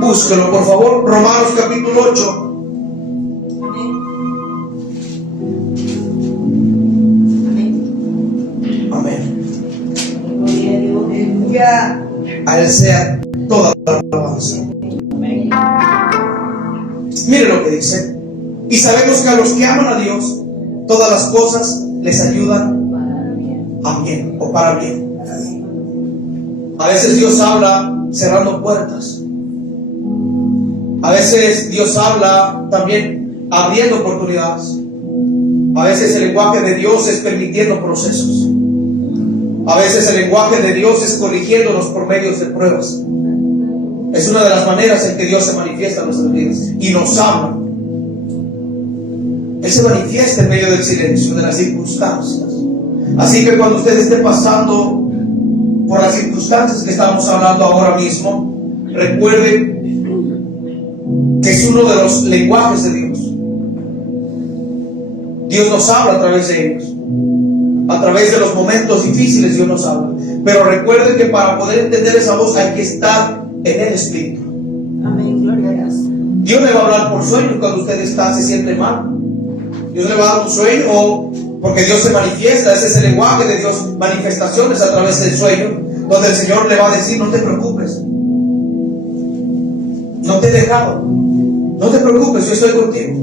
Búsquelo por favor. Romanos capítulo 8. A Él sea toda la alabanza. Mire lo que dice. Y sabemos que a los que aman a Dios, todas las cosas les ayudan a bien o para bien. A veces Dios habla cerrando puertas. A veces Dios habla también abriendo oportunidades. A veces el lenguaje de Dios es permitiendo procesos. A veces el lenguaje de Dios es corrigiéndonos por medios de pruebas. Es una de las maneras en que Dios se manifiesta en nuestras vidas y nos habla. Él se manifiesta en medio del silencio, de las circunstancias. Así que cuando usted esté pasando por las circunstancias que estamos hablando ahora mismo, recuerde que es uno de los lenguajes de Dios. Dios nos habla a través de ellos. A través de los momentos difíciles Dios nos habla. Pero recuerden que para poder entender esa voz hay que estar en el Espíritu. Amén, gloria a Dios. Dios le va a hablar por sueños cuando usted se siente mal. Dios le va a dar un sueño porque Dios se manifiesta. Ese es el lenguaje de Dios. Manifestaciones a través del sueño, donde el Señor le va a decir: no te preocupes, no te he dejado, no te preocupes, yo estoy contigo.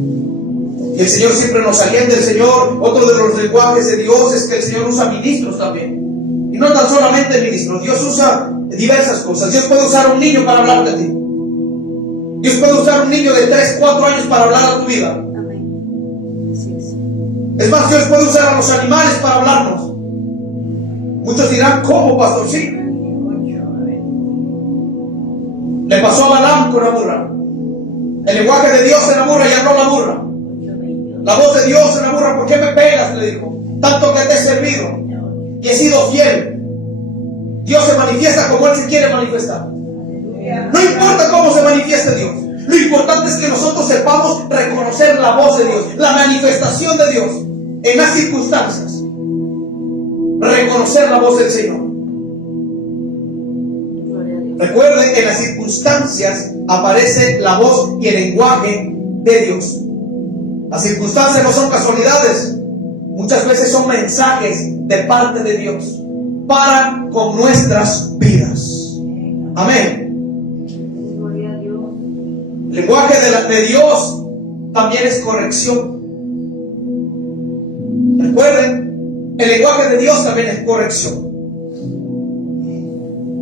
Y el Señor siempre nos alienta. El Señor, otro de los lenguajes de Dios es que el Señor usa ministros también. Y no tan solamente ministros, Dios usa diversas cosas. Dios puede usar a un niño para hablarte a ti. Dios puede usar a un niño de 3, 4 años para hablar a tu vida. Amén. Es más, Dios puede usar a los animales para hablarnos. Muchos dirán, ¿cómo, pastor? Sí. Le pasó a Balaam con la burra. El lenguaje de Dios en la burra y habló la burra. La voz de Dios en la burra, ¿por qué me pegas? Le dijo. Tanto que te he servido y he sido fiel. Dios se manifiesta como Él se quiere manifestar. No importa cómo se manifieste Dios. Lo importante es que nosotros sepamos reconocer la voz de Dios, la manifestación de Dios en las circunstancias. Reconocer la voz del Señor. Recuerden que en las circunstancias aparece la voz y el lenguaje de Dios. Las circunstancias no son casualidades. Muchas veces son mensajes de parte de Dios para con nuestras vidas. Amén. El lenguaje de Dios también es corrección. Recuerden, el lenguaje de Dios también es corrección.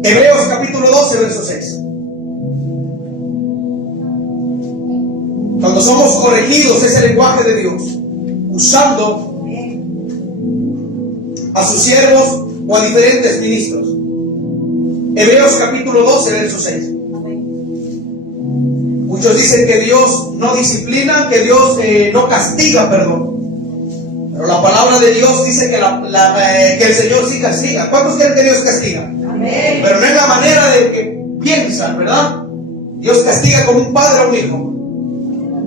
Hebreos capítulo 12, verso 6. Cuando somos corregidos es el lenguaje de Dios, usando a sus siervos o a diferentes ministros. Hebreos capítulo 12, verso 6. Muchos dicen que Dios no disciplina, que Dios no castiga, perdón. Pero la palabra de Dios dice que el Señor sí castiga. ¿Cuántos creen que Dios castiga? Amén. Pero no es la manera de que piensan, ¿verdad? Dios castiga como un padre a un hijo.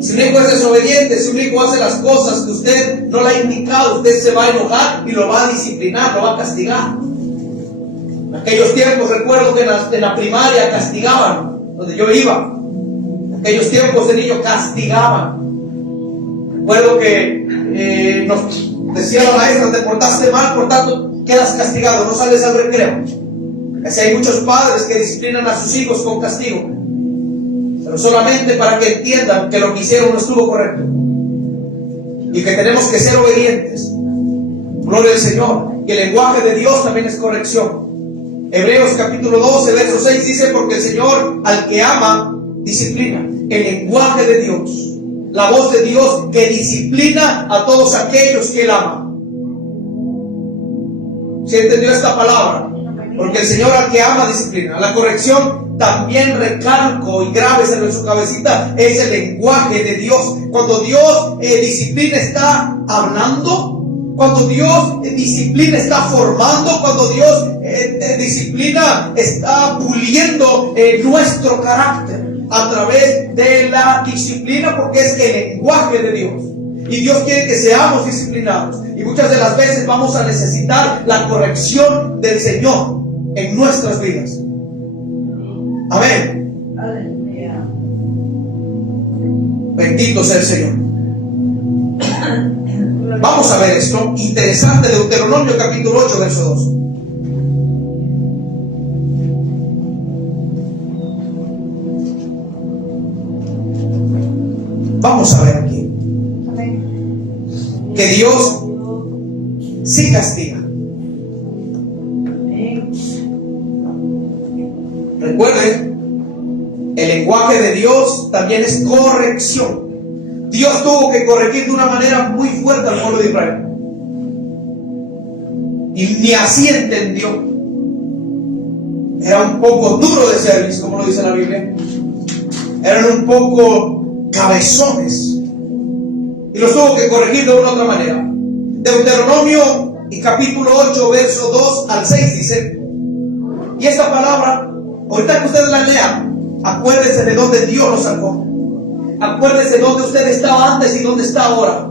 Si un hijo es desobediente, si un hijo hace las cosas que usted no le ha indicado, usted se va a enojar y lo va a disciplinar, lo va a castigar. En aquellos tiempos recuerdo que en la primaria castigaban, donde yo iba. En aquellos tiempos de niño castigaban. Recuerdo que nos decía la maestra, te portaste mal, por tanto quedas castigado, no sales al recreo. Así hay muchos padres que disciplinan a sus hijos con castigo, pero solamente para que entiendan que lo que hicieron no estuvo correcto y que tenemos que ser obedientes. Gloria al Señor. Y el lenguaje de Dios también es corrección. Hebreos capítulo 12, verso 6 dice, porque el Señor al que ama, disciplina. El lenguaje de Dios, la voz de Dios que disciplina a todos aquellos que Él ama. ¿Sí entendió esta palabra? Porque el Señor al que ama, disciplina. La corrección, también recalco y grábeselo en su cabecita, es el lenguaje de Dios. Cuando Dios disciplina, está hablando. Cuando Dios disciplina, está formando. Cuando Dios disciplina, está puliendo nuestro carácter a través de la disciplina, porque es el lenguaje de Dios. Y Dios quiere que seamos disciplinados. Y muchas de las veces vamos a necesitar la corrección del Señor en nuestras vidas. Amén. Bendito sea el Señor. Vamos a ver esto interesante, Deuteronomio capítulo 8, verso 2. Vamos a ver aquí que Dios sí castiga. Recuerden, el lenguaje de Dios también es corrección. Dios tuvo que corregir de una manera muy fuerte al pueblo de Israel. Y ni así entendió. Era un poco duro de cerviz, como lo dice la Biblia. Eran un poco cabezones. Y los tuvo que corregir de una u otra manera. Deuteronomio y capítulo 8, verso 2 al 6 dice, y esta palabra, ahorita que ustedes la lean, acuérdense de dónde Dios los sacó. Acuérdense dónde usted estaba antes y dónde está ahora.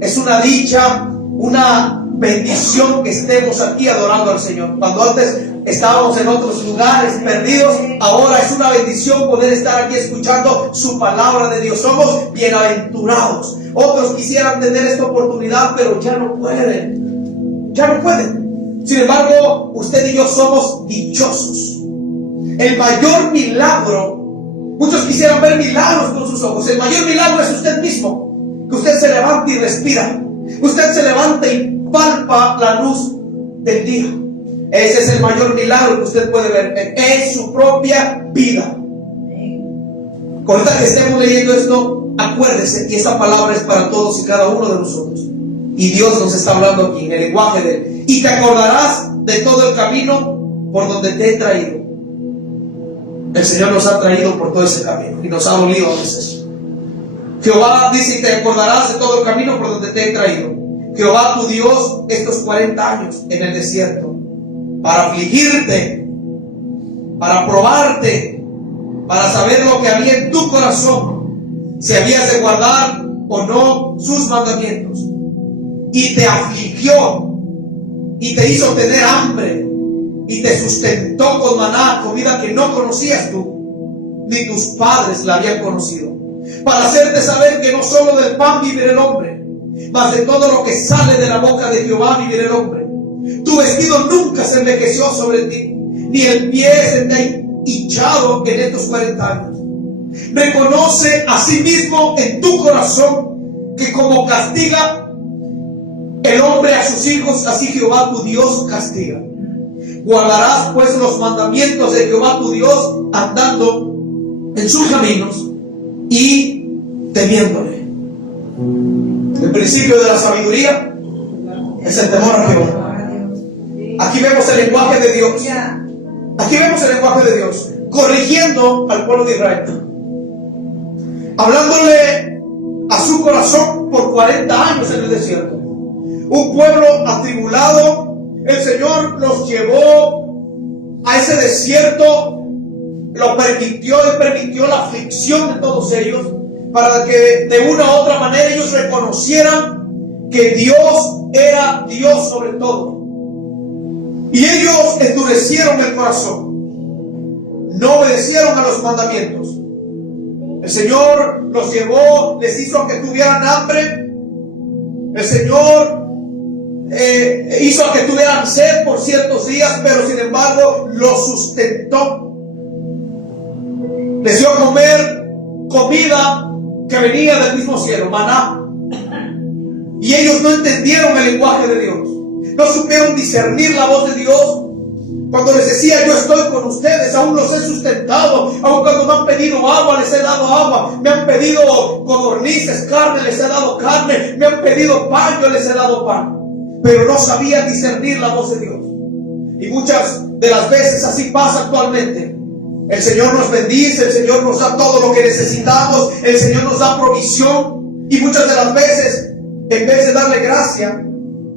Es una dicha, una bendición que estemos aquí adorando al Señor. Cuando antes estábamos en otros lugares perdidos, ahora es una bendición poder estar aquí escuchando su palabra de Dios. Somos bienaventurados. Otros quisieran tener esta oportunidad, pero ya no pueden. Ya no pueden. Sin embargo, usted y yo somos dichosos. El mayor milagro, muchos quisieran ver milagros con sus ojos. El mayor milagro es usted mismo. Que usted se levante y respira. Usted se levanta y palpa la luz del día. Ese es el mayor milagro que usted puede ver en su propia vida. Cuando estemos leyendo esto, acuérdese que esta palabra es para todos y cada uno de nosotros. Y Dios nos está hablando aquí en el lenguaje de Él. Y te acordarás de todo el camino por donde te he traído. El Señor nos ha traído por todo ese camino y nos ha dolido a veces. Jehová dice: y te acordarás de todo el camino por donde te he traído. Jehová tu Dios estos 40 años en el desierto, para afligirte, para probarte, para saber lo que había en tu corazón, si habías de guardar o no sus mandamientos. Y te afligió y te hizo tener hambre y te sustentó con maná, comida que no conocías tú, ni tus padres la habían conocido, para hacerte saber que no solo del pan vivirá el hombre, mas de todo lo que sale de la boca de Jehová vivirá el hombre. Tu vestido nunca se envejeció sobre ti, ni el pie se te ha hinchado en estos 40 años. Reconoce a sí mismo en tu corazón que como castiga el hombre a sus hijos, así Jehová tu Dios castiga. Guardarás pues los mandamientos de Jehová tu Dios, andando en sus caminos y temiéndole. El principio de la sabiduría es el temor a Jehová. Aquí vemos el lenguaje de Dios. Aquí vemos el lenguaje de Dios corrigiendo al pueblo de Israel, hablándole a su corazón por 40 años en el desierto. Un pueblo atribulado. El Señor los llevó a ese desierto, lo permitió, Él permitió la aflicción de todos ellos, para que de una u otra manera ellos reconocieran que Dios era Dios sobre todo. Y ellos endurecieron el corazón, no obedecieron a los mandamientos. El Señor los llevó, les hizo que tuvieran hambre. El Señor hizo que tuvieran sed por ciertos días, pero sin embargo los sustentó. Les dio a comer comida que venía del mismo cielo, maná. Y ellos no entendieron el lenguaje de Dios, no supieron discernir la voz de Dios. Cuando les decía: yo estoy con ustedes, aún los he sustentado, aún cuando me han pedido agua, les he dado agua, me han pedido codornices, carne, les he dado carne, me han pedido pan, yo les he dado pan. Pero no sabían discernir la voz de Dios. Y muchas de las veces así pasa actualmente. El Señor nos bendice, el Señor nos da todo lo que necesitamos, el Señor nos da provisión, y muchas de las veces, en vez de darle gracia,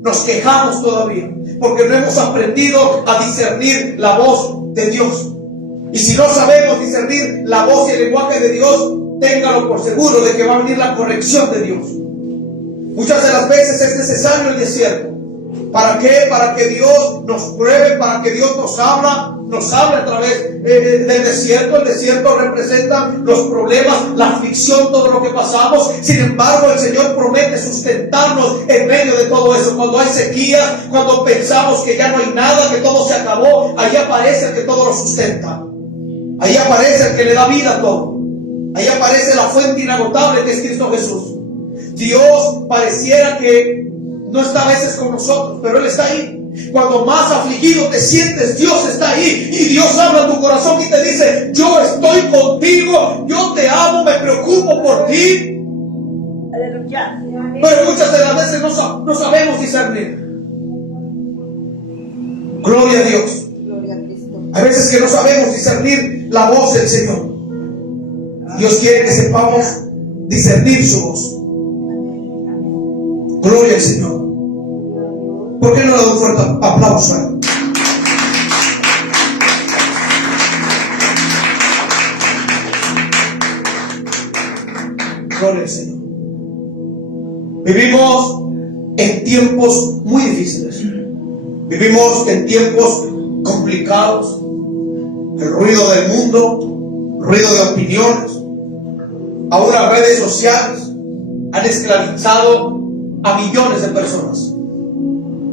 nos quejamos todavía, porque no hemos aprendido a discernir la voz de Dios. Y si no sabemos discernir la voz y el lenguaje de Dios, téngalo por seguro de que va a venir la corrección de Dios. Muchas de las veces es necesario el desierto. ¿Para qué? Para que Dios nos pruebe, para que Dios nos hable a través del desierto. El desierto representa los problemas, la aflicción, todo lo que pasamos. Sin embargo, el Señor promete sustentarnos en medio de todo eso. Cuando hay sequía, cuando pensamos que ya no hay nada, que todo se acabó, ahí aparece el que todo lo sustenta. Ahí aparece el que le da vida a todo. Ahí aparece la fuente inagotable que es Cristo Jesús. Dios pareciera que no está a veces con nosotros, pero Él está ahí. Cuando más afligido te sientes, Dios está ahí. Y Dios habla a tu corazón y te dice: yo estoy contigo, yo te amo, me preocupo por ti. Aleluya. Pero muchas de las veces no sabemos discernir. Gloria a Dios. Gloria a Cristo. Hay veces que no sabemos discernir la voz del Señor. Dios quiere que sepamos discernir su voz. Gloria al Señor. ¿Por qué no le doy un fuerte aplauso a Él? Gloria al Señor. Vivimos en tiempos muy difíciles. Vivimos en tiempos complicados. El ruido del mundo, ruido de opiniones, aún las redes sociales han esclavizado a millones de personas.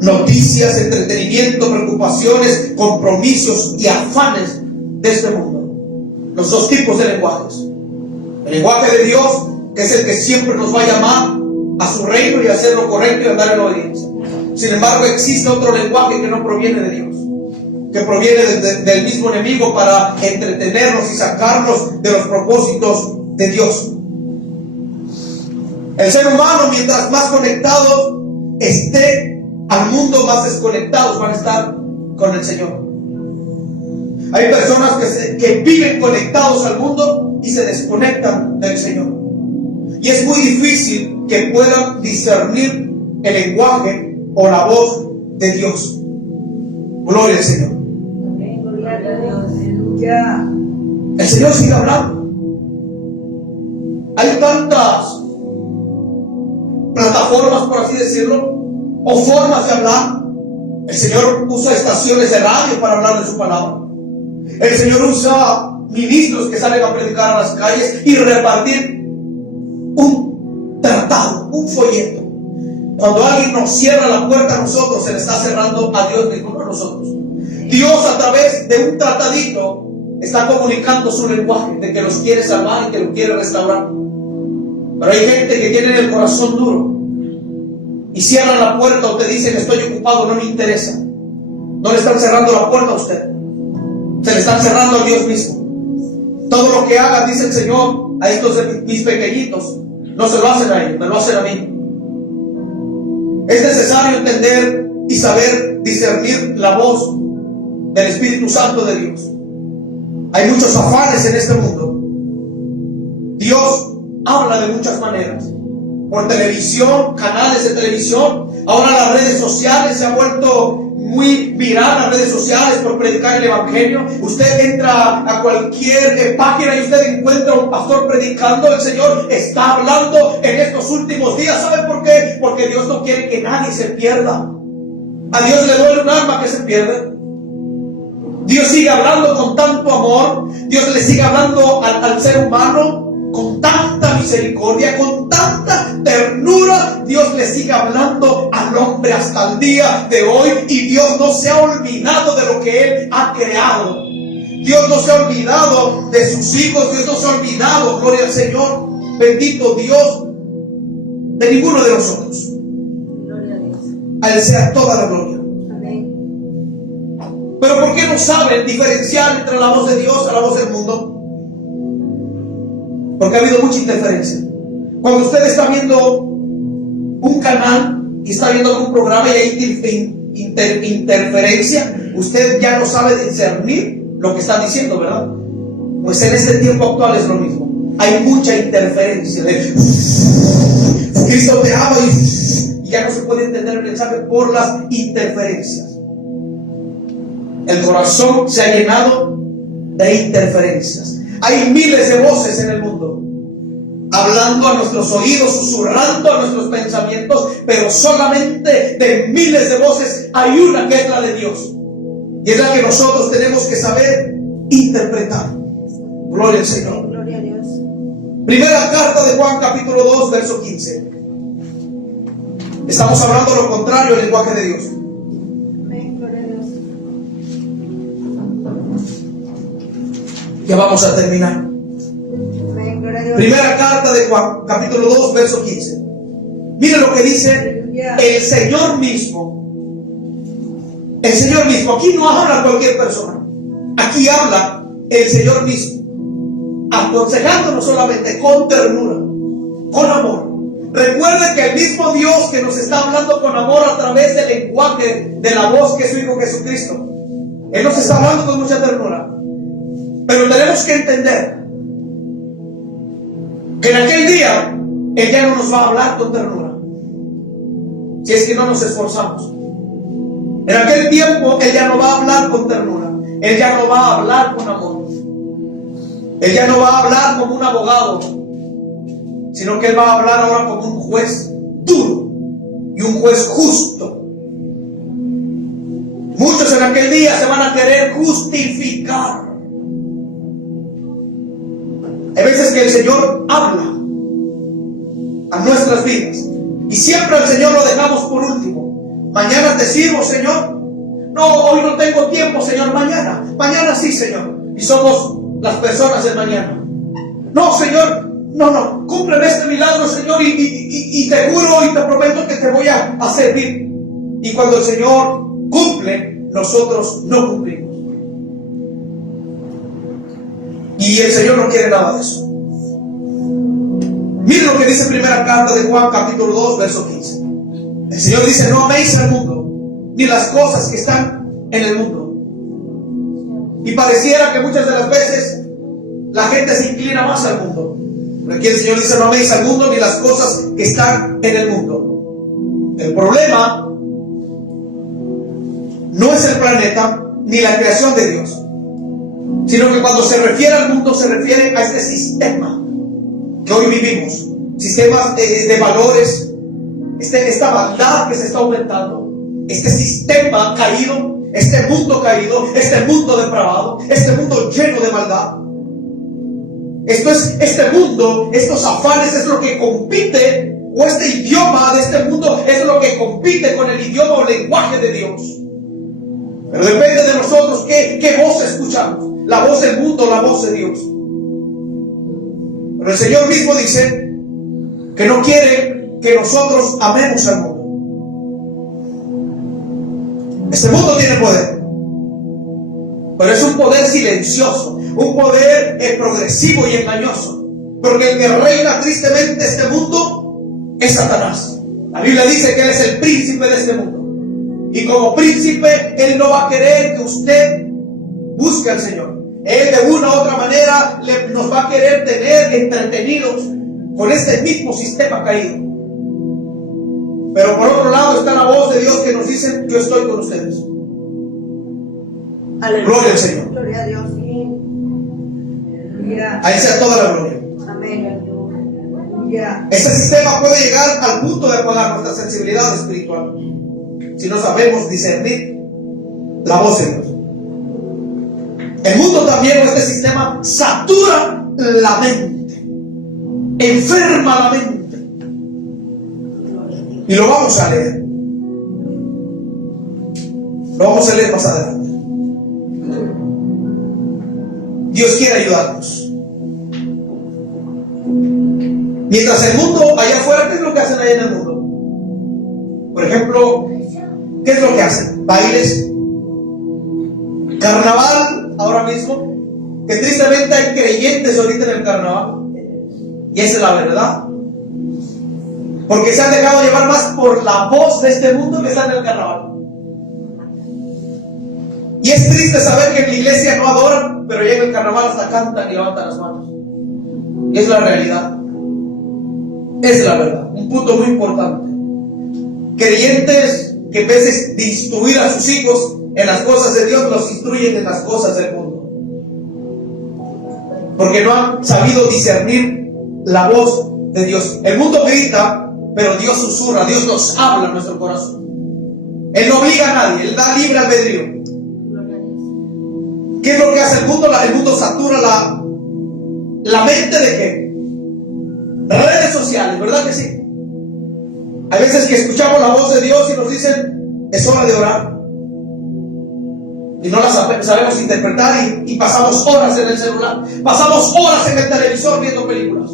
Noticias, entretenimiento, preocupaciones, compromisos y afanes de este mundo. Los dos tipos de lenguajes. El lenguaje de Dios, que es el que siempre nos va a llamar a su reino y a hacer lo correcto y andar en obediencia. Sin embargo, existe otro lenguaje que no proviene de Dios, que proviene del mismo enemigo para entretenernos y sacarnos de los propósitos de Dios. El ser humano, mientras más conectados esté al mundo, más desconectados van a estar con el Señor. Hay personas que viven conectados al mundo y se desconectan del Señor. Y es muy difícil que puedan discernir el lenguaje o la voz de Dios. Gloria al Señor. Amén. Gloria a Dios. Aleluya. El Señor sigue hablando. Hay tantas plataformas, por así decirlo, o formas de hablar. El Señor usa estaciones de radio para hablar de su palabra. El Señor usa ministros que salen a predicar a las calles y repartir un tratado, un folleto. Cuando alguien nos cierra la puerta a nosotros, se le está cerrando a Dios mismo, no a nosotros. Dios, a través de un tratadito, está comunicando su lenguaje de que los quiere salvar y que los quiere restaurar. Pero hay gente que tiene el corazón duro y cierran la puerta o te dicen: estoy ocupado, no me interesa. No le están cerrando la puerta a usted, se le están cerrando a Dios mismo. Todo lo que hagan, dice el Señor, a estos de mis pequeñitos, no se lo hacen a ellos, me lo hacen a mí. Es necesario entender y saber discernir la voz del Espíritu Santo de Dios. Hay muchos afanes en este mundo. Dios habla de muchas maneras. Por televisión, canales de televisión. Ahora las redes sociales se han vuelto muy viral, las redes sociales, por predicar el Evangelio. Usted entra a cualquier página y usted encuentra a un pastor predicando. El Señor está hablando en estos últimos días. ¿Sabe por qué? Porque Dios no quiere que nadie se pierda. A Dios le duele un alma que se pierde. Dios sigue hablando con tanto amor. Dios le sigue hablando al ser humano con tanta misericordia, con tanta ternura. Dios le sigue hablando al hombre hasta el día de hoy. Y Dios no se ha olvidado de lo que Él ha creado. Dios no se ha olvidado de sus hijos. Dios no se ha olvidado, gloria al Señor, bendito Dios, de ninguno de nosotros. Gloria a Dios. A Él sea toda la gloria. Amén. Pero ¿por qué no saben diferenciar entre la voz de Dios a la voz del mundo? Porque ha habido mucha interferencia. Cuando usted está viendo un canal y está viendo algún programa y hay interferencia, usted ya no sabe discernir lo que están diciendo, ¿verdad? Pues en este tiempo actual es lo mismo. Hay mucha interferencia de Cristo te ama y ya no se puede entender el mensaje por las interferencias. El corazón se ha llenado de interferencias. Hay miles de voces en el mundo, hablando a nuestros oídos, susurrando a nuestros pensamientos, pero solamente de miles de voces hay una que es la de Dios. Y es la que nosotros tenemos que saber interpretar. Gloria al Señor. Gloria a Dios. Primera carta de Juan, capítulo 2, verso 15. Estamos hablando lo contrario al lenguaje de Dios. Amén. Gloria a Dios. Ya vamos a terminar. Amén. Gloria a Dios. Primera carta de Juan, capítulo 2, verso 15. Mire lo que dice el Señor mismo. El Señor mismo. Aquí no habla cualquier persona. Aquí habla el Señor mismo, aconsejándonos solamente con ternura, con amor. Recuerde que el mismo Dios que nos está hablando con amor a través del lenguaje de la voz que es su Hijo Jesucristo, Él nos está hablando con mucha ternura. Pero tenemos que entender que en aquel día Él ya no nos va a hablar con ternura, si es que no nos esforzamos. En aquel tiempo Él ya no va a hablar con ternura. Él ya no va a hablar con amor. Él ya no va a hablar como un abogado, sino que Él va a hablar ahora como un juez duro y un juez justo. Muchos en aquel día se van a querer justificar. Hay veces que el Señor habla a nuestras vidas y siempre al Señor lo dejamos por último. Mañana te sirvo, Señor. No, hoy no tengo tiempo, Señor. Mañana sí, Señor. Y somos las personas del mañana. No, Señor, no, cúmpleme este milagro, Señor, y te juro y te prometo que te voy a servir. Y cuando el Señor cumple, nosotros no cumplimos. Y el Señor no quiere nada de eso. Miren lo que dice primera carta de Juan, capítulo 2, verso 15. El Señor dice: no améis al mundo, ni las cosas que están en el mundo. Y pareciera que muchas de las veces la gente se inclina más al mundo. Pero aquí el Señor dice: no améis al mundo, ni las cosas que están en el mundo. El problema no es el planeta, ni la creación de Dios, sino que cuando se refiere al mundo, se refiere a este sistema que hoy vivimos. Sistemas de valores, esta maldad que se está aumentando, este sistema caído, este mundo depravado, este mundo lleno de maldad. Este mundo, estos afanes es lo que compite, o este idioma de este mundo es lo que compite con el idioma o lenguaje de Dios. Pero depende de nosotros qué voz escuchamos, la voz del mundo o la voz de Dios. Pero el Señor mismo dice que no quiere que nosotros amemos al mundo. Este mundo tiene poder, pero es un poder silencioso, un poder progresivo y engañoso, porque el que reina tristemente este mundo es Satanás. La Biblia dice que él es el príncipe de este mundo, y como príncipe él no va a querer que usted busque al Señor. Él de una u otra manera nos va a querer tener entretenidos con este mismo sistema caído. Pero por otro lado está la voz de Dios que nos dice: yo estoy con ustedes. Aleluya. Gloria al Señor. Gloria a Dios. Aleluya. A Él sea toda la gloria. Amén. Aleluya. Este sistema puede llegar al punto de apagar nuestra sensibilidad espiritual si no sabemos discernir la voz de Dios. El mundo también, este sistema, satura la mente, enferma la mente. Y lo vamos a leer. Lo vamos a leer más adelante. Dios quiere ayudarnos. Mientras el mundo allá afuera, ¿qué es lo que hacen allá en el mundo? Por ejemplo, ¿qué es lo que hacen? Bailes, carnaval ahora mismo, que tristemente hay creyentes ahorita en el carnaval, y esa es la verdad, porque se han dejado llevar más por la voz de este mundo que está en el carnaval. Y es triste saber que en la iglesia no adoran, pero llega el carnaval, hasta cantan y levantan las manos. Y es la realidad, es la verdad, un punto muy importante. Creyentes que en vez de instruir a sus hijos en las cosas de Dios, los instruyen en las cosas del mundo, porque no han sabido discernir la voz de Dios. El mundo grita, pero Dios susurra, Dios nos habla en nuestro corazón. Él no obliga a nadie, Él da libre albedrío. ¿Qué es lo que hace el mundo? El mundo satura la mente de ¿qué? Redes sociales, ¿verdad que sí? Hay veces que escuchamos la voz de Dios y nos dicen: es hora de orar, y no la sabemos interpretar, y pasamos horas en el celular, pasamos horas en el televisor viendo películas,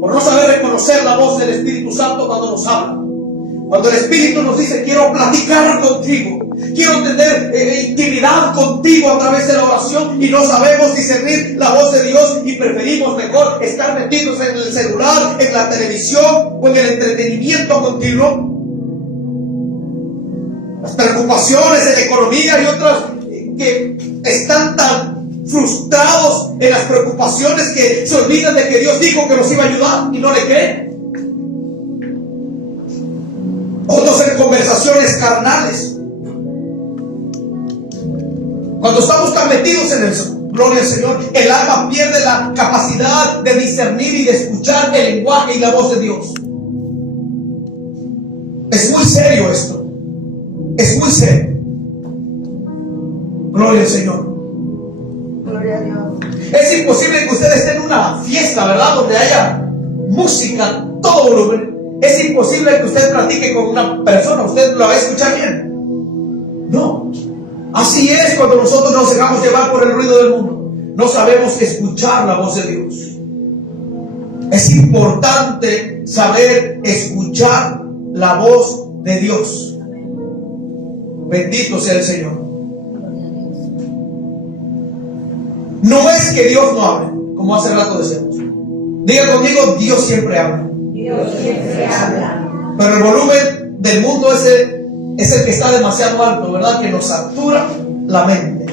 por no saber reconocer la voz del Espíritu Santo cuando nos habla. Cuando el Espíritu nos dice: quiero platicar contigo, quiero tener intimidad contigo a través de la oración, y no sabemos discernir la voz de Dios y preferimos mejor estar metidos en el celular, en la televisión o en el entretenimiento continuo. Las preocupaciones de la economía y otras que están tan frustrados en las preocupaciones que se olvidan de que Dios dijo que nos iba a ayudar y no le creen. Otros en conversaciones carnales. Cuando estamos tan metidos en eso, gloria al Señor, el alma pierde la capacidad de discernir y de escuchar el lenguaje y la voz de Dios. Es muy serio esto. Es muy serio. Gloria al Señor. Gloria a Dios. Es imposible que usted esté en una fiesta, ¿verdad?, donde haya música, todo volumen. Es imposible que usted platique con una persona, usted la va a escuchar bien. No. Así es cuando nosotros nos dejamos llevar por el ruido del mundo. No sabemos escuchar la voz de Dios. Es importante saber escuchar la voz de Dios. Bendito sea el Señor. No es que Dios no hable, como hace rato decíamos. Diga conmigo: Dios siempre habla. Dios siempre habla. Pero el volumen del mundo es el que está demasiado alto, ¿verdad? Que nos satura la mente.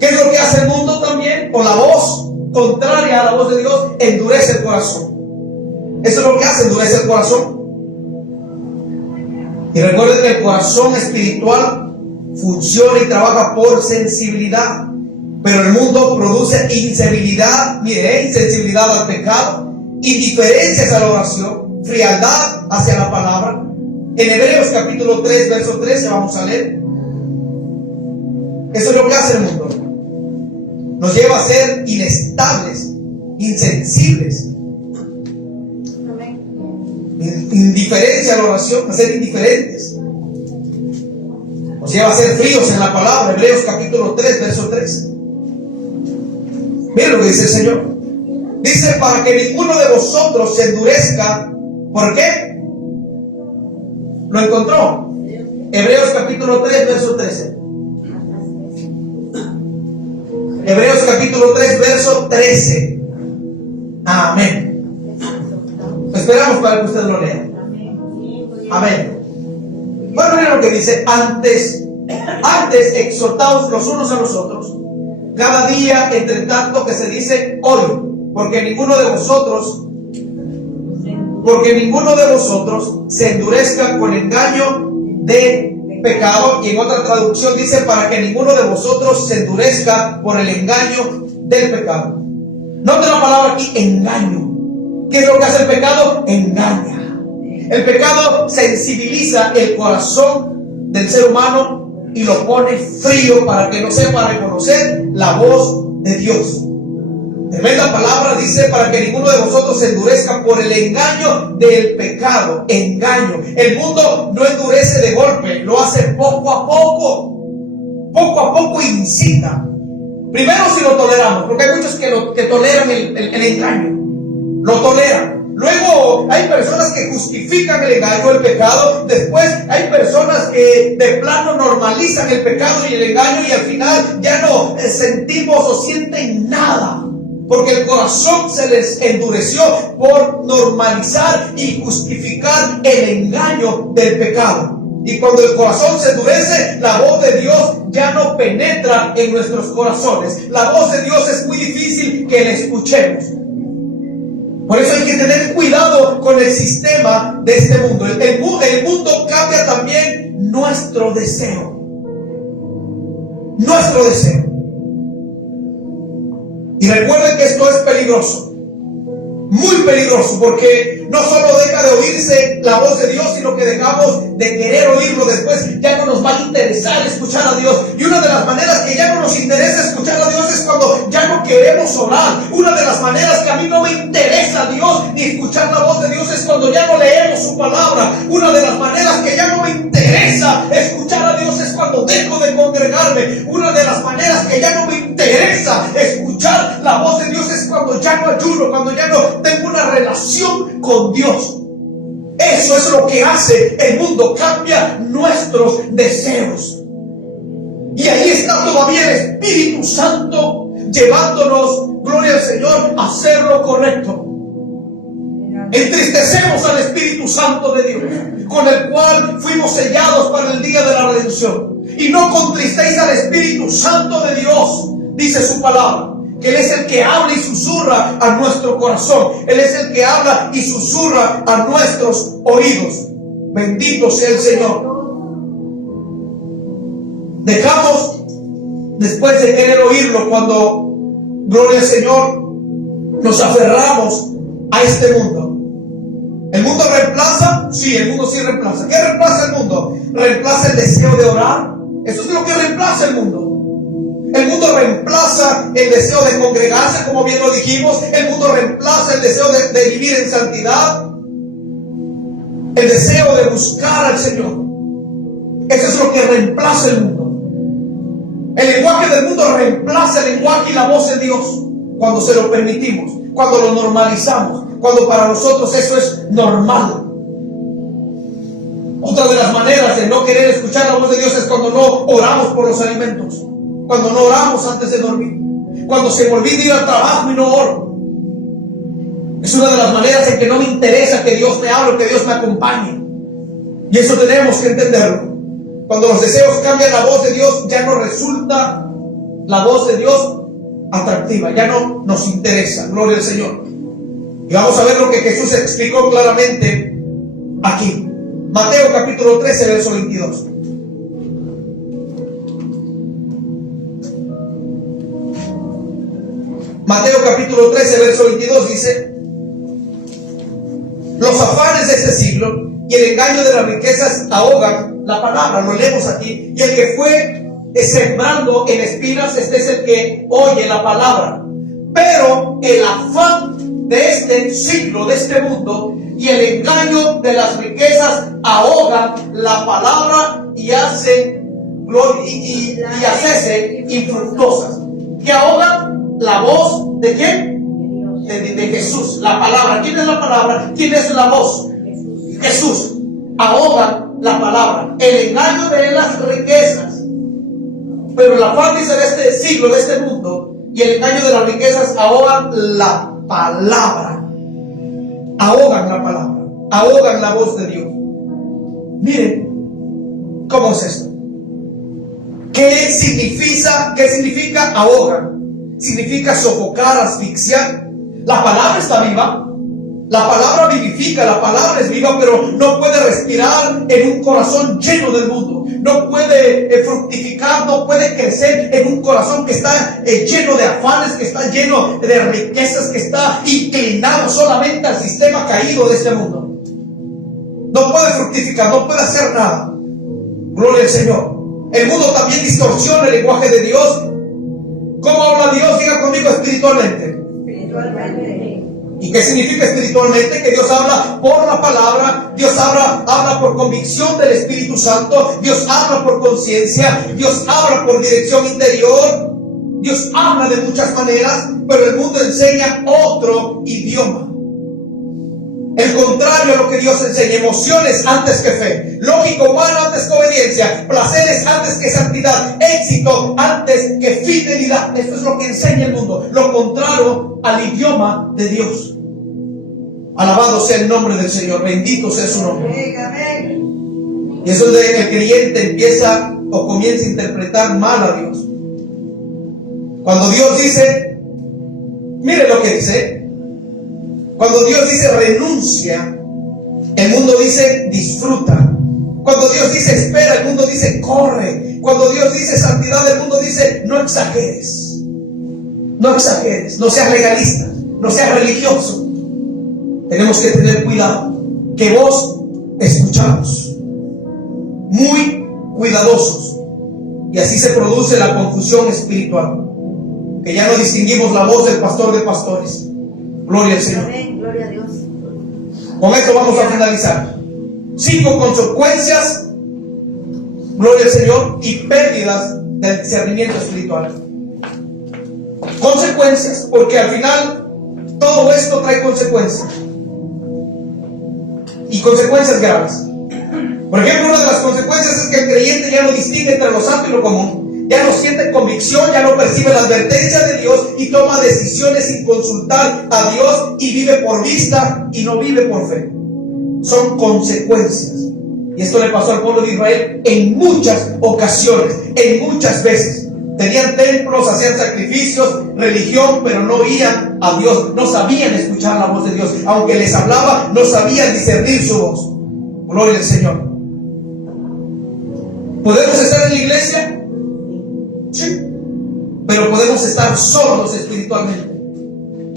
¿Qué es lo que hace el mundo también? O la voz contraria a la voz de Dios, endurece el corazón. Eso es lo que hace, endurece el corazón. Y recuerden que el corazón espiritual funciona y trabaja por sensibilidad, pero el mundo produce insensibilidad, insensibilidad al pecado, indiferencias a la oración, frialdad hacia la palabra. En Hebreos capítulo 3, verso 13 vamos a leer. Eso es lo que hace el mundo. Nos lleva a ser inestables, insensibles. Indiferencia a la oración, a ser indiferentes. Nos lleva a ser fríos en la palabra. Hebreos capítulo 3, verso 13. Miren lo que dice el Señor. Dice, para que ninguno de vosotros se endurezca. ¿Por qué? ¿Lo encontró? Hebreos capítulo 3, verso 13. Hebreos capítulo 3, verso 13. Amén. Esperamos para que usted lo lea. Amén. Bueno, miren lo que dice. Antes exhortaos los unos a los otros, cada día, entre tanto que se dice hoy, porque ninguno de vosotros se endurezca con engaño de pecado. Y en otra traducción dice, para que ninguno de vosotros se endurezca por el engaño del pecado. Note la palabra aquí, engaño. ¿Qué es lo que hace el pecado? Engaña. El pecado sensibiliza el corazón del ser humano y lo pone frío para que no sepa reconocer la voz de Dios. Tremenda palabra, dice, para que ninguno de vosotros se endurezca por el engaño del pecado. Engaño. El mundo no endurece de golpe, lo hace poco a poco. Poco a poco incita. Primero si lo toleramos, porque hay muchos que toleran el engaño. Lo toleran. Luego hay personas que justifican el engaño, el pecado. Después hay personas que de plano normalizan el pecado y el engaño, y al final ya no sentimos o sienten nada, porque el corazón se les endureció por normalizar y justificar el engaño del pecado. Y cuando el corazón se endurece, la voz de Dios ya no penetra en nuestros corazones. La voz de Dios es muy difícil que la escuchemos. Por eso hay que tener cuidado con el sistema de este mundo. El mundo cambia también nuestro deseo. Nuestro deseo. Y recuerden que esto es peligroso. Muy peligroso, porque no solo deja de oírse la voz de Dios, sino que dejamos de querer oírlo. Después ya no nos va a interesar escuchar a Dios. Y una de las maneras que ya no nos interesa escuchar a Dios es cuando ya no queremos orar. Una de las maneras que a mí no me interesa Dios ni escuchar la voz de Dios es cuando ya no leemos su palabra. Una de las maneras que ya no me interesa escuchar a Dios es cuando dejo de congregarme. Una de las maneras que ya no me interesa escuchar la voz de Dios es cuando ya no ayuno, cuando ya no tengo una relación con Dios. Eso es lo que hace el mundo, cambia nuestros deseos. Y ahí está todavía el Espíritu Santo llevándonos, gloria al Señor, a hacer lo correcto. Entristecemos al Espíritu Santo de Dios, con el cual fuimos sellados para el día de la redención. Y no contristéis al Espíritu Santo de Dios, dice su palabra. Que Él es el que habla y susurra a nuestro corazón. Él es el que habla y susurra a nuestros oídos. Bendito sea el Señor. Dejamos, después de querer oírlo, cuando, gloria al Señor, nos aferramos a este mundo. ¿El mundo reemplaza? Sí, el mundo sí reemplaza. ¿Qué reemplaza el mundo? Reemplaza el deseo de orar. Eso es lo que reemplaza el mundo. El mundo reemplaza el deseo de congregarse, como bien lo dijimos. El mundo reemplaza el deseo de vivir en santidad. El deseo de buscar al Señor. Eso es lo que reemplaza el mundo. El lenguaje del mundo reemplaza el lenguaje y la voz de Dios cuando se lo permitimos, cuando lo normalizamos, cuando para nosotros eso es normal. Otra de las maneras de no querer escuchar la voz de Dios es cuando no oramos por los alimentos. Cuando no oramos antes de dormir. Cuando se me olvida ir al trabajo y no oro. Es una de las maneras en que no me interesa que Dios me hable, que Dios me acompañe. Y eso tenemos que entenderlo. Cuando los deseos cambian la voz de Dios, ya no resulta la voz de Dios atractiva, ya no nos interesa. Gloria al Señor. Y vamos a ver lo que Jesús explicó claramente aquí. Mateo capítulo 13, verso 22. Mateo capítulo 13, verso 22 dice: los afanes de este siglo y el engaño de las riquezas ahogan la palabra. Lo leemos aquí. Y el que fue sembrando en espinas, este es el que oye la palabra. Pero el afán de este siglo, de este mundo, y el engaño de las riquezas ahogan la palabra y hace hacerse infructuosas. Que ahogan la voz de quién? De Jesús, la palabra. ¿Quién es la palabra? ¿Quién es la voz? Jesús. Ahogan la palabra, el engaño de las riquezas. Pero el afán, dice, de este siglo, de este mundo, y el engaño de las riquezas ahogan la palabra. Ahogan la palabra, ahogan la voz de Dios. Miren cómo es esto. ¿Qué significa ahogan? Significa sofocar, asfixiar. La palabra está viva. La palabra vivifica, la palabra es viva, pero no puede respirar en un corazón lleno del mundo. No puede fructificar, no puede crecer en un corazón que está lleno de afanes, que está lleno de riquezas, que está inclinado solamente al sistema caído de este mundo. No puede fructificar, no puede hacer nada. Gloria al Señor. El mundo también distorsiona el lenguaje de Dios. ¿Cómo habla Dios? Diga conmigo: espiritualmente. Espiritualmente. ¿Y qué significa espiritualmente? Que Dios habla por la palabra, Dios habla por convicción del Espíritu Santo, Dios habla por conciencia, Dios habla por dirección interior, Dios habla de muchas maneras, pero el mundo enseña otro idioma. El contrario a lo que Dios enseña: emociones antes que fe, lógica humana antes que obediencia, placeres antes que santidad, éxito antes que fidelidad. Esto es lo que enseña el mundo, lo contrario al idioma de Dios. Alabado sea el nombre del Señor, bendito sea su nombre. Y eso es donde el creyente empieza o comienza a interpretar mal a Dios. Cuando Dios dice, mire lo que dice. Cuando Dios dice renuncia, el mundo dice disfruta. Cuando Dios dice espera, el mundo dice corre. Cuando Dios dice santidad, el mundo dice no exageres. No exageres, no seas legalista, no seas religioso. Tenemos que tener cuidado. ¿Qué voz escuchamos? Muy cuidadosos. Y así se produce la confusión espiritual. Que ya no distinguimos la voz del pastor de pastores. Gloria al Señor. Amén, gloria a Dios. Con esto vamos a finalizar. 5 consecuencias, gloria al Señor, y pérdidas del discernimiento espiritual. Consecuencias, porque al final todo esto trae consecuencias. Y consecuencias graves. Por ejemplo, una de las consecuencias es que el creyente ya no distingue entre lo santo y lo común. Ya no siente convicción, ya no percibe la advertencia de Dios y toma decisiones sin consultar a Dios y vive por vista y no vive por fe. Son consecuencias. Y esto le pasó al pueblo de Israel en muchas ocasiones, en muchas veces. Tenían templos, hacían sacrificios, religión, pero no oían a Dios, no sabían escuchar la voz de Dios. Aunque les hablaba, no sabían discernir su voz. Gloria al Señor. ¿Podemos estar en la iglesia? Sí. Pero podemos estar sordos espiritualmente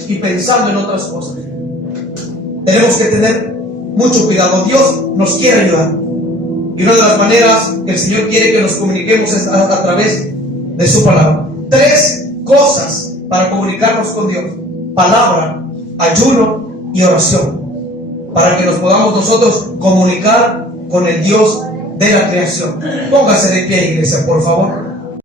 y pensando en otras cosas. Tenemos que tener mucho cuidado. Dios nos quiere ayudar. Y una de las maneras que el Señor quiere que nos comuniquemos es a través de su palabra. 3 cosas para comunicarnos con Dios: palabra, ayuno y oración. Para que nos podamos nosotros comunicar con el Dios de la creación. Póngase de pie, iglesia, por favor.